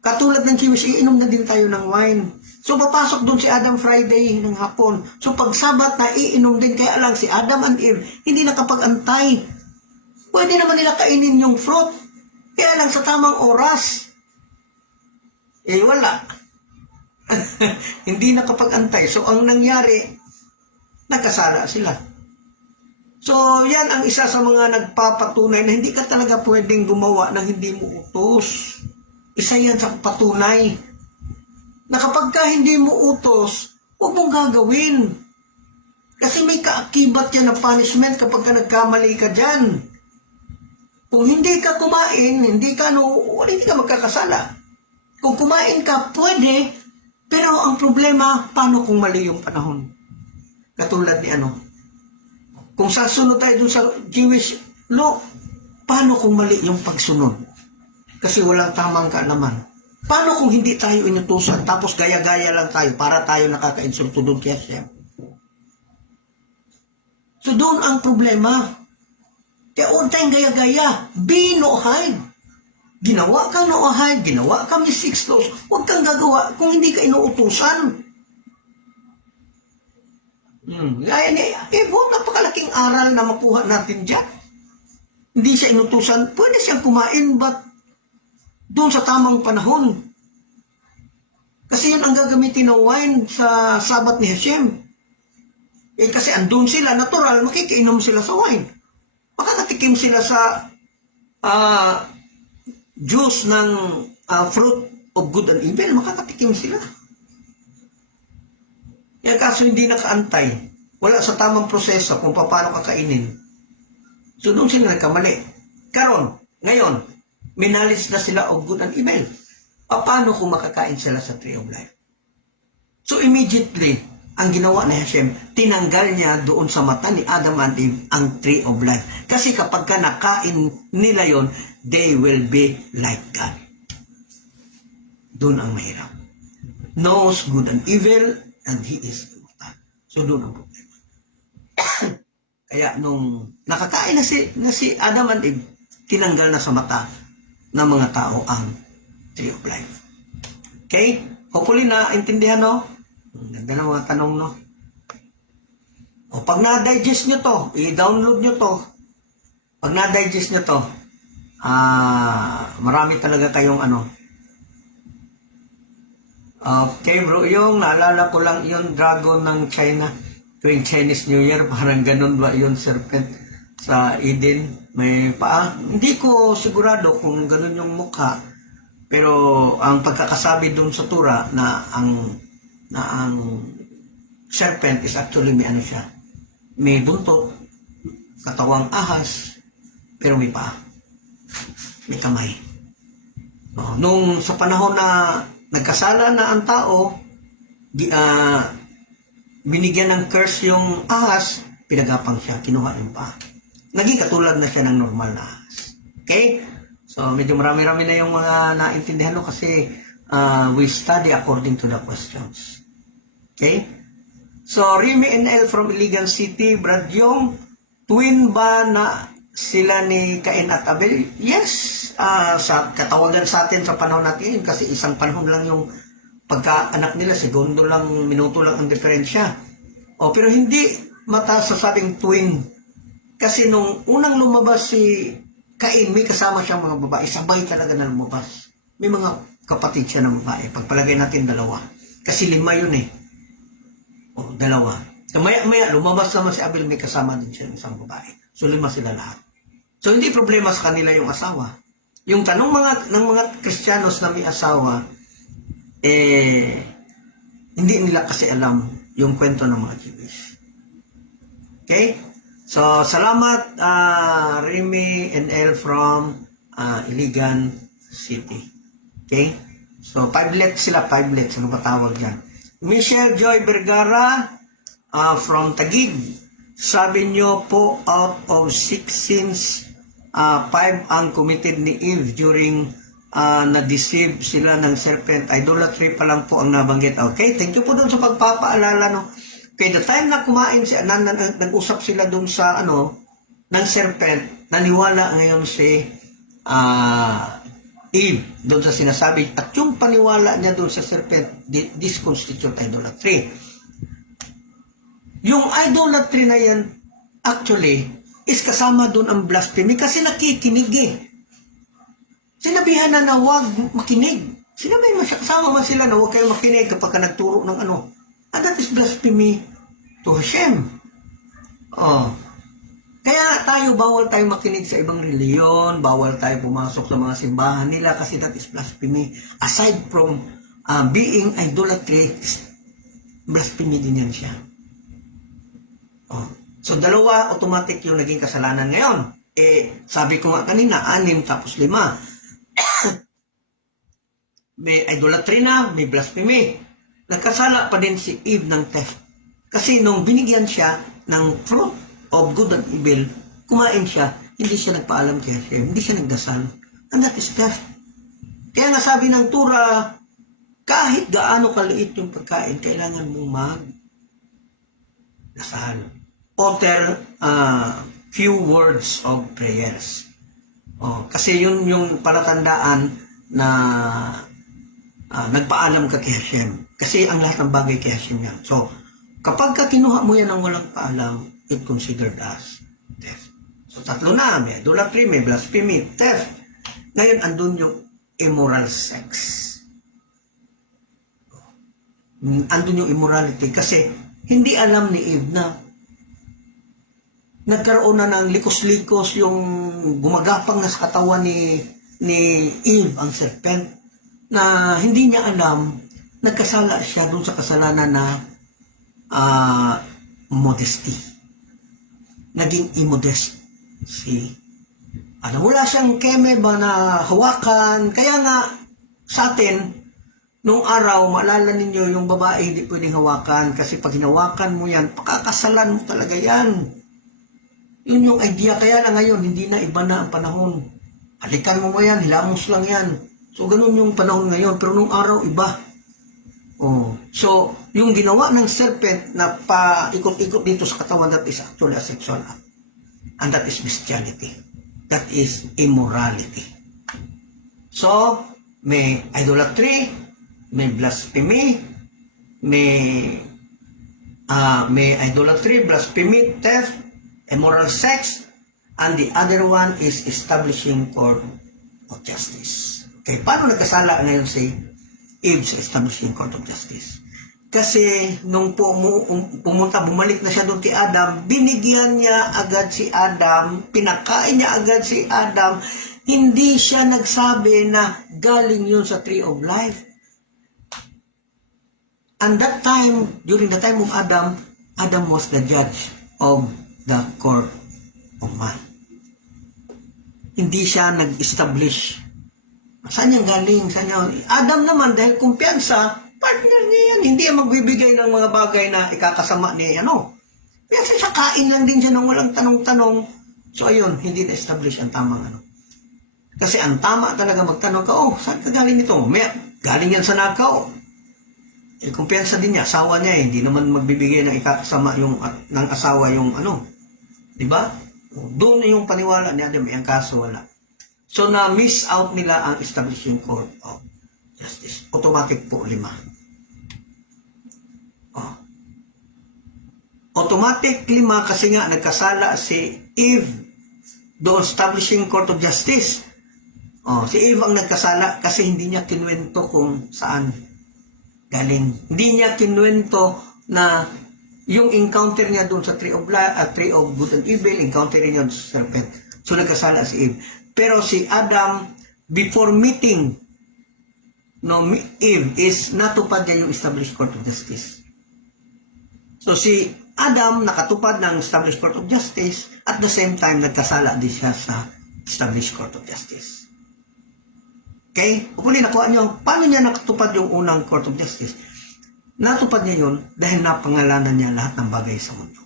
katulad ng Jewish, iinom na din tayo ng wine. So, papasok doon si Adam Friday ng hapon. So, pag Sabat na iinom din, kaya lang si Adam and Eve, hindi nakapag-antay. Pwede naman nila kainin yung fruit. Kaya lang sa tamang oras, wala. Hindi nakapag-antay. So, ang nangyari, nagkasala sila. So, yan ang isa sa mga nagpapatunay na hindi ka talaga pwedeng gumawa ng hindi mo utos. Isa yan sa patunay na kapag ka hindi mo utos, huwag mong gagawin. Kasi may kaakibat yan na punishment kapag ka nagkamali ka dyan. Kung hindi ka kumain, hindi ka magkakasala. Kung kumain ka, pwede, pero ang problema, paano kung mali yung panahon? Katulad ni kung sasunod tayo dun sa Jewish law, paano kung mali yung pagsunod? Kasi walang tamang kaalaman. Paano kung hindi tayo inutusan, tapos gaya-gaya lang tayo para tayo nakaka-insulto doon kay Hashem? So doon ang problema. Kaya huwag tayong gaya-gaya. Be no hide. Ginawa kang no hide, ginawa kang may 6 laws, huwag kang gagawa kung hindi ka inuutusan. Gaya ni napakalaking aral na makuha natin dyan. Hindi siya inutusan, pwede siyang kumain, but doon sa tamang panahon. Kasi yun ang gagamitin ng wine sa Sabat ni Hashem. Kasi andun sila, natural, makikiinom sila sa wine. Makakatikim sila sa juice ng fruit of good and evil, makakatikim sila. Yan kaso hindi nakaantay. Wala sa tamang proseso kung paano kakainin. So doon sila nagkamali. Ngayon, minalis na sila of good and evil. Paano kung makakain sila sa tree of life? So immediately, ang ginawa ni Hashem, tinanggal niya doon sa mata ni Adam and Eve ang tree of life. Kasi kapag ka nakain nila yon, they will be like God. Doon ang mahirap. Knows good and evil, and He is immortal. So doon ang problema. Kaya nung nakakain na si Adam and Eve, tinanggal na sa mata ng mga tao ang tree of life. Okay? Hopefully na intindihan, no? Ganda ng mga tanong, no? O pag na-digest nyo to, i-download nyo to. Pag na-digest nyo to, marami talaga kayong ano. Okay bro, yung naalala ko lang yung dragon ng China tuwing Chinese New Year, parang ganun ba yung serpent sa Eden? May paa. Hindi ko sigurado kung ganun yung mukha. Pero ang pagkakasabi dun sa Tura na ang serpent is actually may ano siya. May buntot, katawang ahas, pero may paa. May kamay. Nung sa panahon na nagkasala na ang tao, binigyan ng curse yung ahas, pinagapang siya, kinuha yung paa. Naging katulad na siya ng normal na ahas. Okay? So, medyo marami-rami na yung mga naintindihan ko kasi we study according to the questions. Okay? So, Remy NL from Iligan City, Brad Yung, twin ba na sila ni Cain at Abel? Yes. Sa katawagan sa atin sa panahon natin, kasi isang panahon lang yung pagkaanak nila, segundo lang, minuto lang ang diferensya. Pero hindi matasasabing twin. Kasi nung unang lumabas si Cain, may kasama siyang mga babae, sabay talaga na lumabas. May mga kapatid siya ng babae. Pagpalagay natin dalawa. Kasi 5 yun eh. Dalawa. Maya-maya, lumabas naman si Abel, may kasama din siya ng isang babae. So 5 sila lahat. So hindi problema sa kanila yung asawa. Yung tanong ng mga Kristiyanos na may asawa, hindi nila kasi alam yung kwento ng mga Jewish. Okay? So, salamat Remy and El from Iligan City. Okay? So, 5 sila, 5. Ano ba tawag dyan? Michelle Joy Vergara from Taguig. Sabi nyo po, out of 6 sins, 5 ang committed ni Eve during na-deceive sila ng serpent. Idolatry pa lang po ang nabanggit. Okay? Thank you po doon sa pagpapaalala, no? Okay, the time na kumain si nag-usap sila doon sa ng serpent, naniwala ngayon si Eve doon sa sinasabi, at yung paniwala niya doon sa serpent, this constitute idolatry. Yung idolatry na yan, actually, is kasama doon ang blasphemy kasi nakikinig eh. Sinabihan na huwag makinig. Sinabi mo, kasama man sila na huwag kayo makinig kapag ka nagturo ng ano. And that is blasphemy to Hashem. Kaya tayo, bawal tayo makinig sa ibang reliyon, bawal tayo pumasok sa mga simbahan nila kasi that is blasphemy. Aside from being idolatry, blasphemy din yan siya. So, 2, automatic yung naging kasalanan ngayon. Sabi ko nga kanina, 6 tapos 5. May idolatry na, may blasphemy. Nagkasala pa din si Eve ng theft. Kasi nung binigyan siya ng fruit of good and evil, kumain siya, hindi siya nagpaalam kay Hashem, hindi siya nagdasal. And that is theft. Kaya nga sabi ng Tura, kahit gaano kaliit yung pagkain, kailangan mong magdasal. Utter few words of prayers. Kasi yun yung palatandaan na nagpaalam ka kay Hashem. Kasi ang lahat ng bagay kay Hashem yan. So, kapag ka kinuha mo yan ng walang paalam, it considered as theft. So, 3 na. May idolatry, may blasphemy, theft. Ngayon, andun yung immoral sex. Andun yung immorality kasi hindi alam ni Eve na nagkaroon na ng likos-likos yung gumagapang na sa katawan ni Eve, ang serpent, na hindi niya alam, nagkasala siya dun sa kasalanan na modesty. Naging immodest si wala siyang keme ba na hawakan. Kaya nga sa atin, nung araw, maalala ninyo yung babae hindi pwedeng hawakan kasi pag hinawakan mo yan, pakakasalan mo talaga yan. Yun yung idea. Kaya na ngayon, hindi na, iba na ang panahon. Halikan mo yan, hilamos lang yan. So, ganun yung panahon ngayon. Pero nung araw, iba. So, yung ginawa ng serpent na paikot-ikot dito sa katawan, that is actually a sexual act. And that is bestiality. That is immorality. So, may idolatry, may blasphemy, may idolatry, blasphemy, theft, immoral sex, and the other one is establishing court of justice. Okay, paano nagkasala ngayon si Eve sa establishing court of justice? Kasi nung bumalik na siya doon kay Adam, binigyan niya agad si Adam, pinakain niya agad si Adam, hindi siya nagsabi na galing yun sa tree of life. And that time, during the time of Adam, Adam was the judge of the court of man. Hindi siya nag-establish. Saan niya galing? Saan niya? Adam naman, dahil kumpiyansa, partner niya yan. Hindi yan magbibigay ng mga bagay na ikakasama ni Kasi siya kain lang din siya nang walang tanong-tanong. So ayun, hindi na-establish ang tamang Kasi ang tama talaga magtanong ka, saan ka galing ito? Galing yan sa nakaw. Kumpiyansa din niya, asawa niya hindi naman magbibigay ng ikakasama ng asawa yung di ba? Doon na yung paniwala niya, ang kaso wala. So na-miss out nila ang establishing court of justice. Automatic po 5. Automatic 5 kasi nga nagkasala si Eve doon establishing court of justice. Si Eve ang nagkasala kasi hindi niya kinwento kung saan galing. Hindi niya kinwento na yung encounter niya doon sa tree of good and evil, encounter niya doon sa serpent. So nagkasala si Eve. Pero si Adam, before meeting Eve, is natupad niya yung established court of justice. So si Adam nakatupad ng established court of justice, at the same time nagkasala din siya sa established court of justice. Okay? Kung nakuha niyo, paano niya nakatupad yung unang court of justice? Natupad niya yun dahil napangalanan niya lahat ng bagay sa mundo.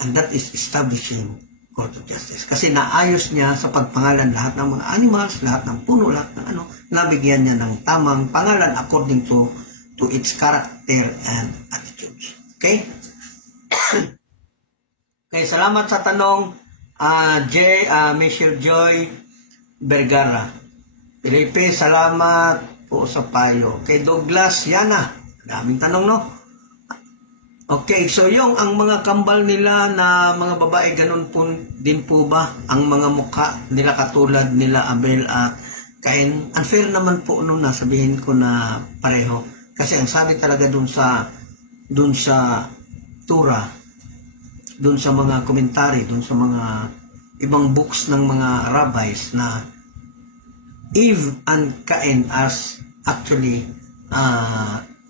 And that is establishing court of justice. Kasi naayos niya sa pagpangalan lahat ng mga animals, lahat ng puno, lahat ng nabigyan niya ng tamang pangalan according to its character and attitudes. Okay? Okay, salamat sa tanong, Michelle Joy Vergara. Felipe, salamat po sa payo. Kay Douglas Yana, daming tanong, no? Okay, so yung ang mga kambal nila na mga babae, ganun po din po ba ang mga mukha nila katulad nila Abel at Cain? Unfair naman po nung nasabihin ko na pareho. Kasi ang sabi talaga dun sa Tura, dun sa mga komentary, dun sa mga ibang books ng mga rabbis na Eve and Cain as actually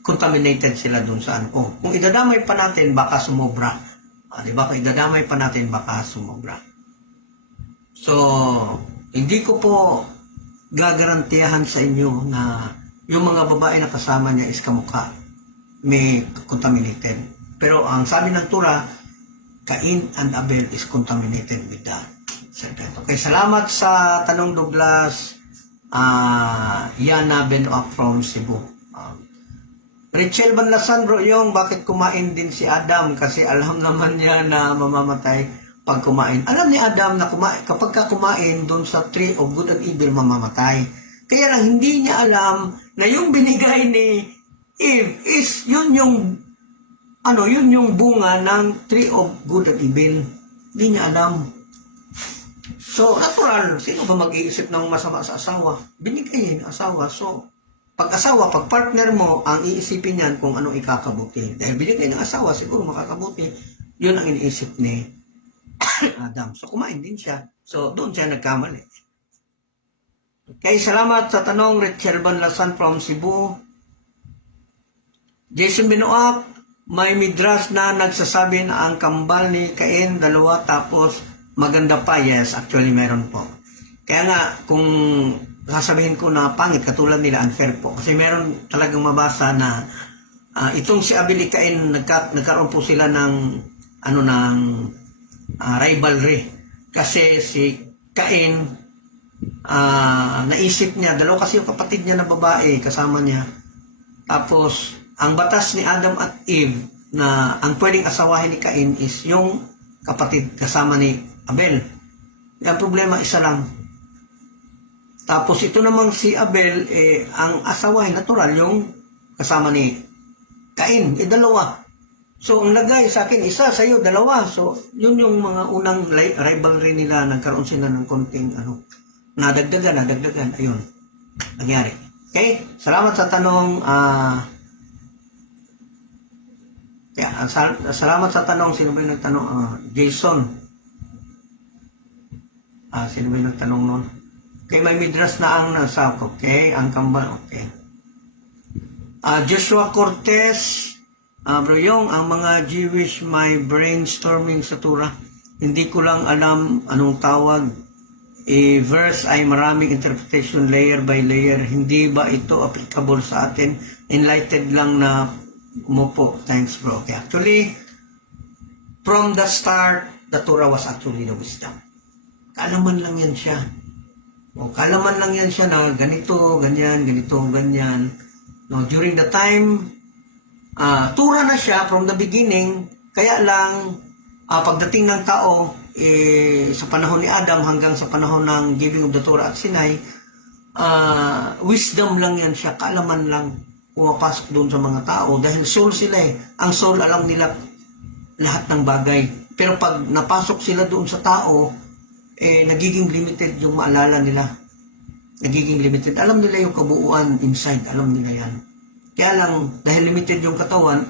contaminated sila dun sa kung idadamay pa natin baka sumobra. Di ba? Kung idadamay pa natin baka sumobra. So, hindi ko po gagarantiyahan sa inyo na yung mga babae na kasama niya is kamukha may contaminated. Pero ang sabi ng Tura, Cain and Abel is contaminated with the serpent. Okay, salamat sa tanong, Douglas. Yana Benoak from Cebu. Richel Banlasan, bro, yung bakit kumain din si Adam? Kasi alam naman niya na mamamatay pag kumain. Alam ni Adam na kapag kumain doon sa tree of good and evil, mamamatay. Kaya lang hindi niya alam na yung binigay ni Eve is yun yung bunga ng tree of good and evil. Hindi niya alam. So, natural, sino ba mag-iisip ng masama sa asawa? Binigay ng asawa. So, pag partner mo, ang iisipin niyan kung anong ikakabuti. Dahil binigay ng asawa, siguro makakabuti. Yun ang iniisip ni Adam. So, kumain din siya. So, doon siya nagkamali. Okay, salamat sa tanong, Richard Banlasan from Cebu. Jason Benoak, may midras na nagsasabi na ang kambal ni Cain, 2, tapos maganda pa. Yes, actually meron po. Kaya nga, kung sasabihin ko na pangit, katulad nila, unfair po. Kasi meron talagang mabasa na itong si Abel at Cain, nagkaroon po sila ng rivalry. Kasi si Cain, naisip niya, dalawa kasi yung kapatid niya na babae, kasama niya. Tapos, ang batas ni Adam at Eve, na ang pwedeng asawahin ni Cain is yung kapatid kasama ni Abel. Ang problema, isa lang. Tapos ito namang si Abel, ang asawa ay natural yung kasama ni Cain, dalawa. So ang lagay sa akin, isa, sa iyo, dalawa. So yun yung mga unang rivalry nila, nagkaroon sila ng konting nadagdagan, ayun, nangyari. Okay, salamat sa tanong, salamat sa tanong, sino ba yung nagtanong? Jason. Sino ba yung nagtanong nun? Okay, may midras na ang nasa, okay, ang kambal, okay. Joshua Cortez, Bro Yong, ang mga Jewish may brainstorming sa Torah. Hindi ko lang alam anong tawag. Verse ay maraming interpretation layer by layer. Hindi ba ito applicable sa atin? Enlightened lang na mo po. Thanks, bro. Okay, actually, from the start, the Torah was actually the wisdom. Kaalaman lang yan siya. Kaalaman lang yan siya na ganito, ganyan, ganito, ganyan. No, during the time, Torah na siya from the beginning, kaya lang pagdating ng tao sa panahon ni Adam hanggang sa panahon ng giving of the Torah at Sinai, wisdom lang yan siya, kaalaman lang pumapasok doon sa mga tao dahil soul sila Ang soul alam nila lahat ng bagay. Pero pag napasok sila doon sa tao, nagiging limited yung maalala nila. Nagiging limited. Alam nila yung kabuuan inside. Alam nila yan. Kaya lang, dahil limited yung katawan,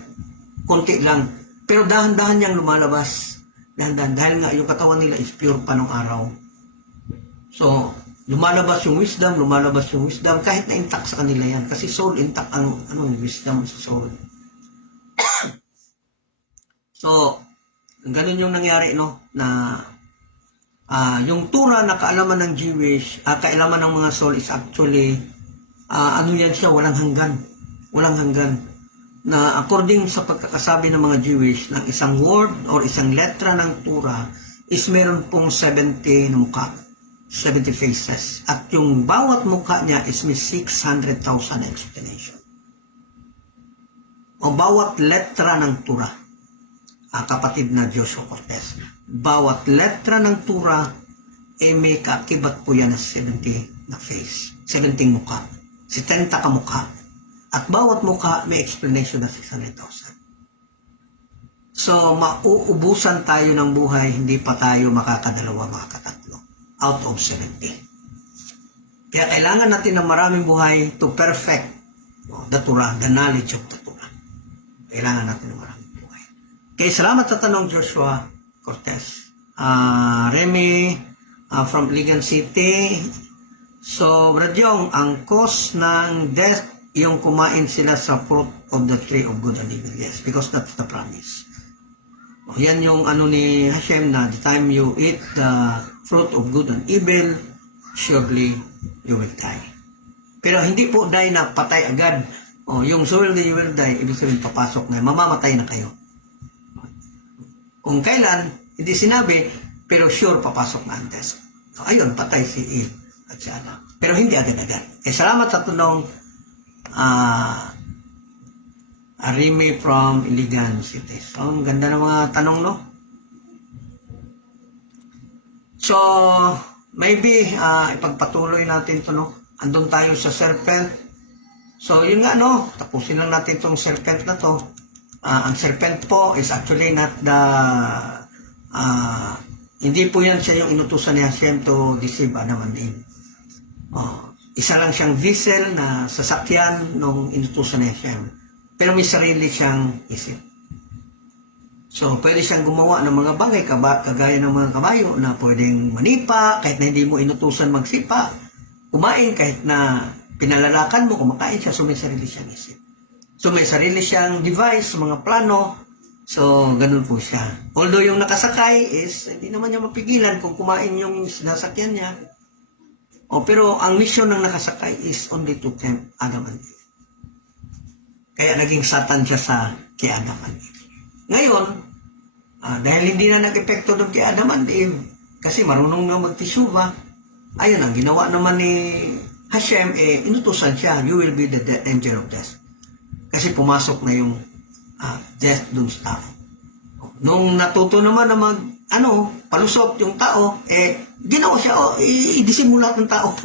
konti lang. Pero dahan-dahan niyang lumalabas. Dahan-dahan. Dahil nga yung katawan nila is pure pa nung araw. So, lumalabas yung wisdom, kahit na intact sa kanila yan. Kasi soul intact ang wisdom sa soul. So, ganun yung nangyari, no? Na yung Torah na kaalaman ng Jewish, kaalaman ng mga soul is actually, yan siya, walang hanggan. Walang hanggan. Na according sa pagkakasabi ng mga Jewish, ng isang word or isang letra ng Torah is meron pong 70 na mukha. 70 faces. At yung bawat mukha niya is may 600,000 explanation. O bawat letra ng Torah, kapatid na Joshua Cortez, bawat letra ng Torah, may kakibat po yan na 70 na face. 70 mukha. 70 ka mukha. At bawat mukha may explanation na 600,000. So, mauubusan tayo ng buhay, hindi pa tayo makakadalawa, makakatatlo. Out of 70. Kaya kailangan natin ng maraming buhay to perfect the Torah, the knowledge of the Torah. Kailangan natin ng maraming buhay. Kaya salamat sa tanong, Joshua Cortez. Remy from Ligan City. So, Bradyong, ang cause ng death, yung kumain sila sa fruit of the tree of good and evil. Yes, because that's the promise. Yan yung ni Hashem na the time you eat the fruit of good and evil, surely you will die. Pero hindi po die na patay agad. Yung surely you will die, ibig sabihin papasok na, mamamatay na kayo. Kung kailan, hindi sinabi, pero sure papasok na antes. So ayun, patay si Eve at si Adam. Pero hindi agad-agad. Salamat sa tunong Arimi from Iligan City. So, ang ganda ng mga tanong, no? So, maybe, ipagpatuloy natin to, no? Andun tayo sa serpent. So, yun nga, no? Tapusin lang natin tong serpent na to. Ang serpent po is actually not the, hindi po yan siya yung inutusan ni Hashem to deceive Adam and Eve. Isa lang siyang vessel na sasakyan nung inutusan ni Hashem. Pero may sarili siyang isip. So, pwede siyang gumawa ng mga bagay, kagaya ng mga kabayo na pwedeng manipa, kahit na hindi mo inutusan magsipa. Kumain kahit na pinalalakan mo, kumakain siya. So, may sarili siyang isip. So, may sarili siyang device, mga plano. So, ganun po siya. Although yung nakasakay is, hindi naman niya mapigilan kung kumain yung sinasakyan niya. Pero ang mission ng nakasakay is only to tempt Adam and Eve. Kaya naging Satan siya kay Adam and Eve. Ngayon, dahil hindi na nag-epekto doon kay Adam and Eve, kasi marunong na magtisuba, ayun, ang ginawa naman ni Hashem, inutusan siya, you will be the angel of death. Kasi pumasok na yung death doon sa tao. Nung natuto naman na palusot yung tao, ginawa siya, i-disimula ng tao.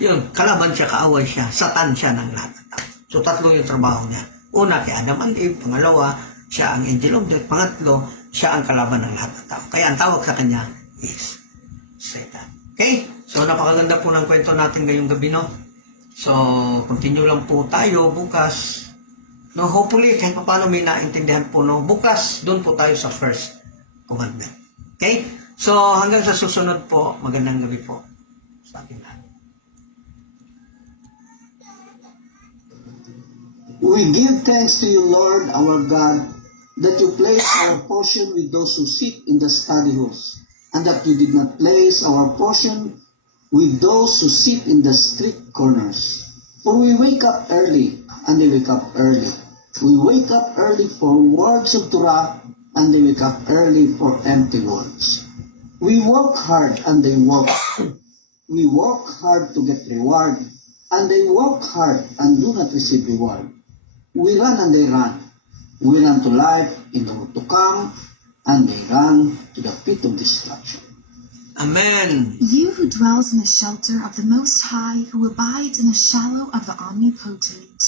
Yun, kalaban siya, kaaway siya, satan siya ng lahat ng tao. So, tatlo yung trabaho niya. Una, kay Adam and Eve. Pangalawa, siya ang angel of death. Pangatlo, siya ang kalaban ng lahat ng tao. Kaya ang tawag sa kanya is Satan. Okay? So, napakaganda po ng kwento natin ngayong gabi, no? So, continue lang po tayo bukas. No, hopefully, kahit pa paano may naintindihan po, no? Bukas, doon po tayo sa first commandment. Okay? So, hanggang sa susunod po, magandang gabi po sa ating lahat. We give thanks to you, Lord, our God, that you place our portion with those who sit in the study halls, and that you did not place our portion with those who sit in the street corners. For we wake up early, and they wake up early. We wake up early for words of Torah, and they wake up early for empty words. We work hard, and they work. We work hard to get reward, and they work hard and do not receive reward. We run and they run. We run to life in the world to come, and they run to the pit of destruction. Amen. You who dwells in the shelter of the Most High, who abides in the shadow of the Omnipotent.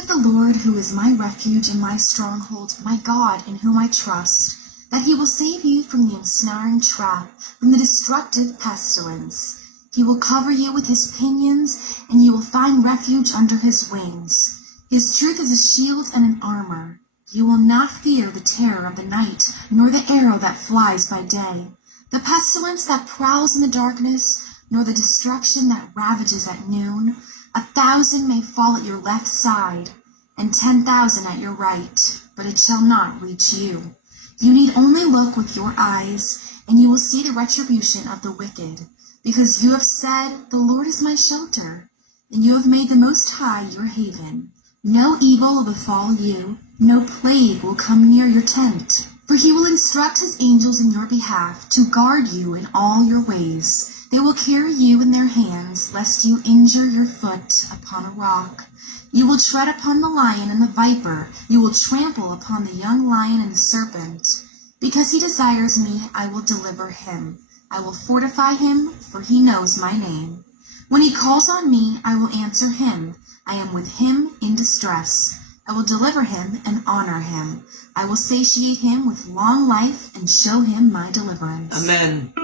If the Lord, who is my refuge and my stronghold, my God in whom I trust, that he will save you from the ensnaring trap, from the destructive pestilence. He will cover you with his pinions, and you will find refuge under his wings. His truth is a shield and an armor. You will not fear the terror of the night, nor the arrow that flies by day, the pestilence that prowls in the darkness, nor the destruction that ravages at noon. 1,000 may fall at your left side, and 10,000 at your right, but it shall not reach you. You need only look with your eyes, and you will see the retribution of the wicked, because you have said, "The Lord is my shelter," and you have made the Most High your haven. No evil will befall you, no plague will come near your tent. For he will instruct his angels in your behalf to guard you in all your ways. They will carry you in their hands, lest you injure your foot upon a rock. You will tread upon the lion and the viper. You will trample upon the young lion and the serpent. Because he desires me, I will deliver him. I will fortify him, for he knows my name. When he calls on me, I will answer him. I am with him in distress. I will deliver him and honor him. I will satiate him with long life and show him my deliverance. Amen.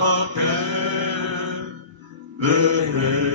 Bethlehem, Bethlehem.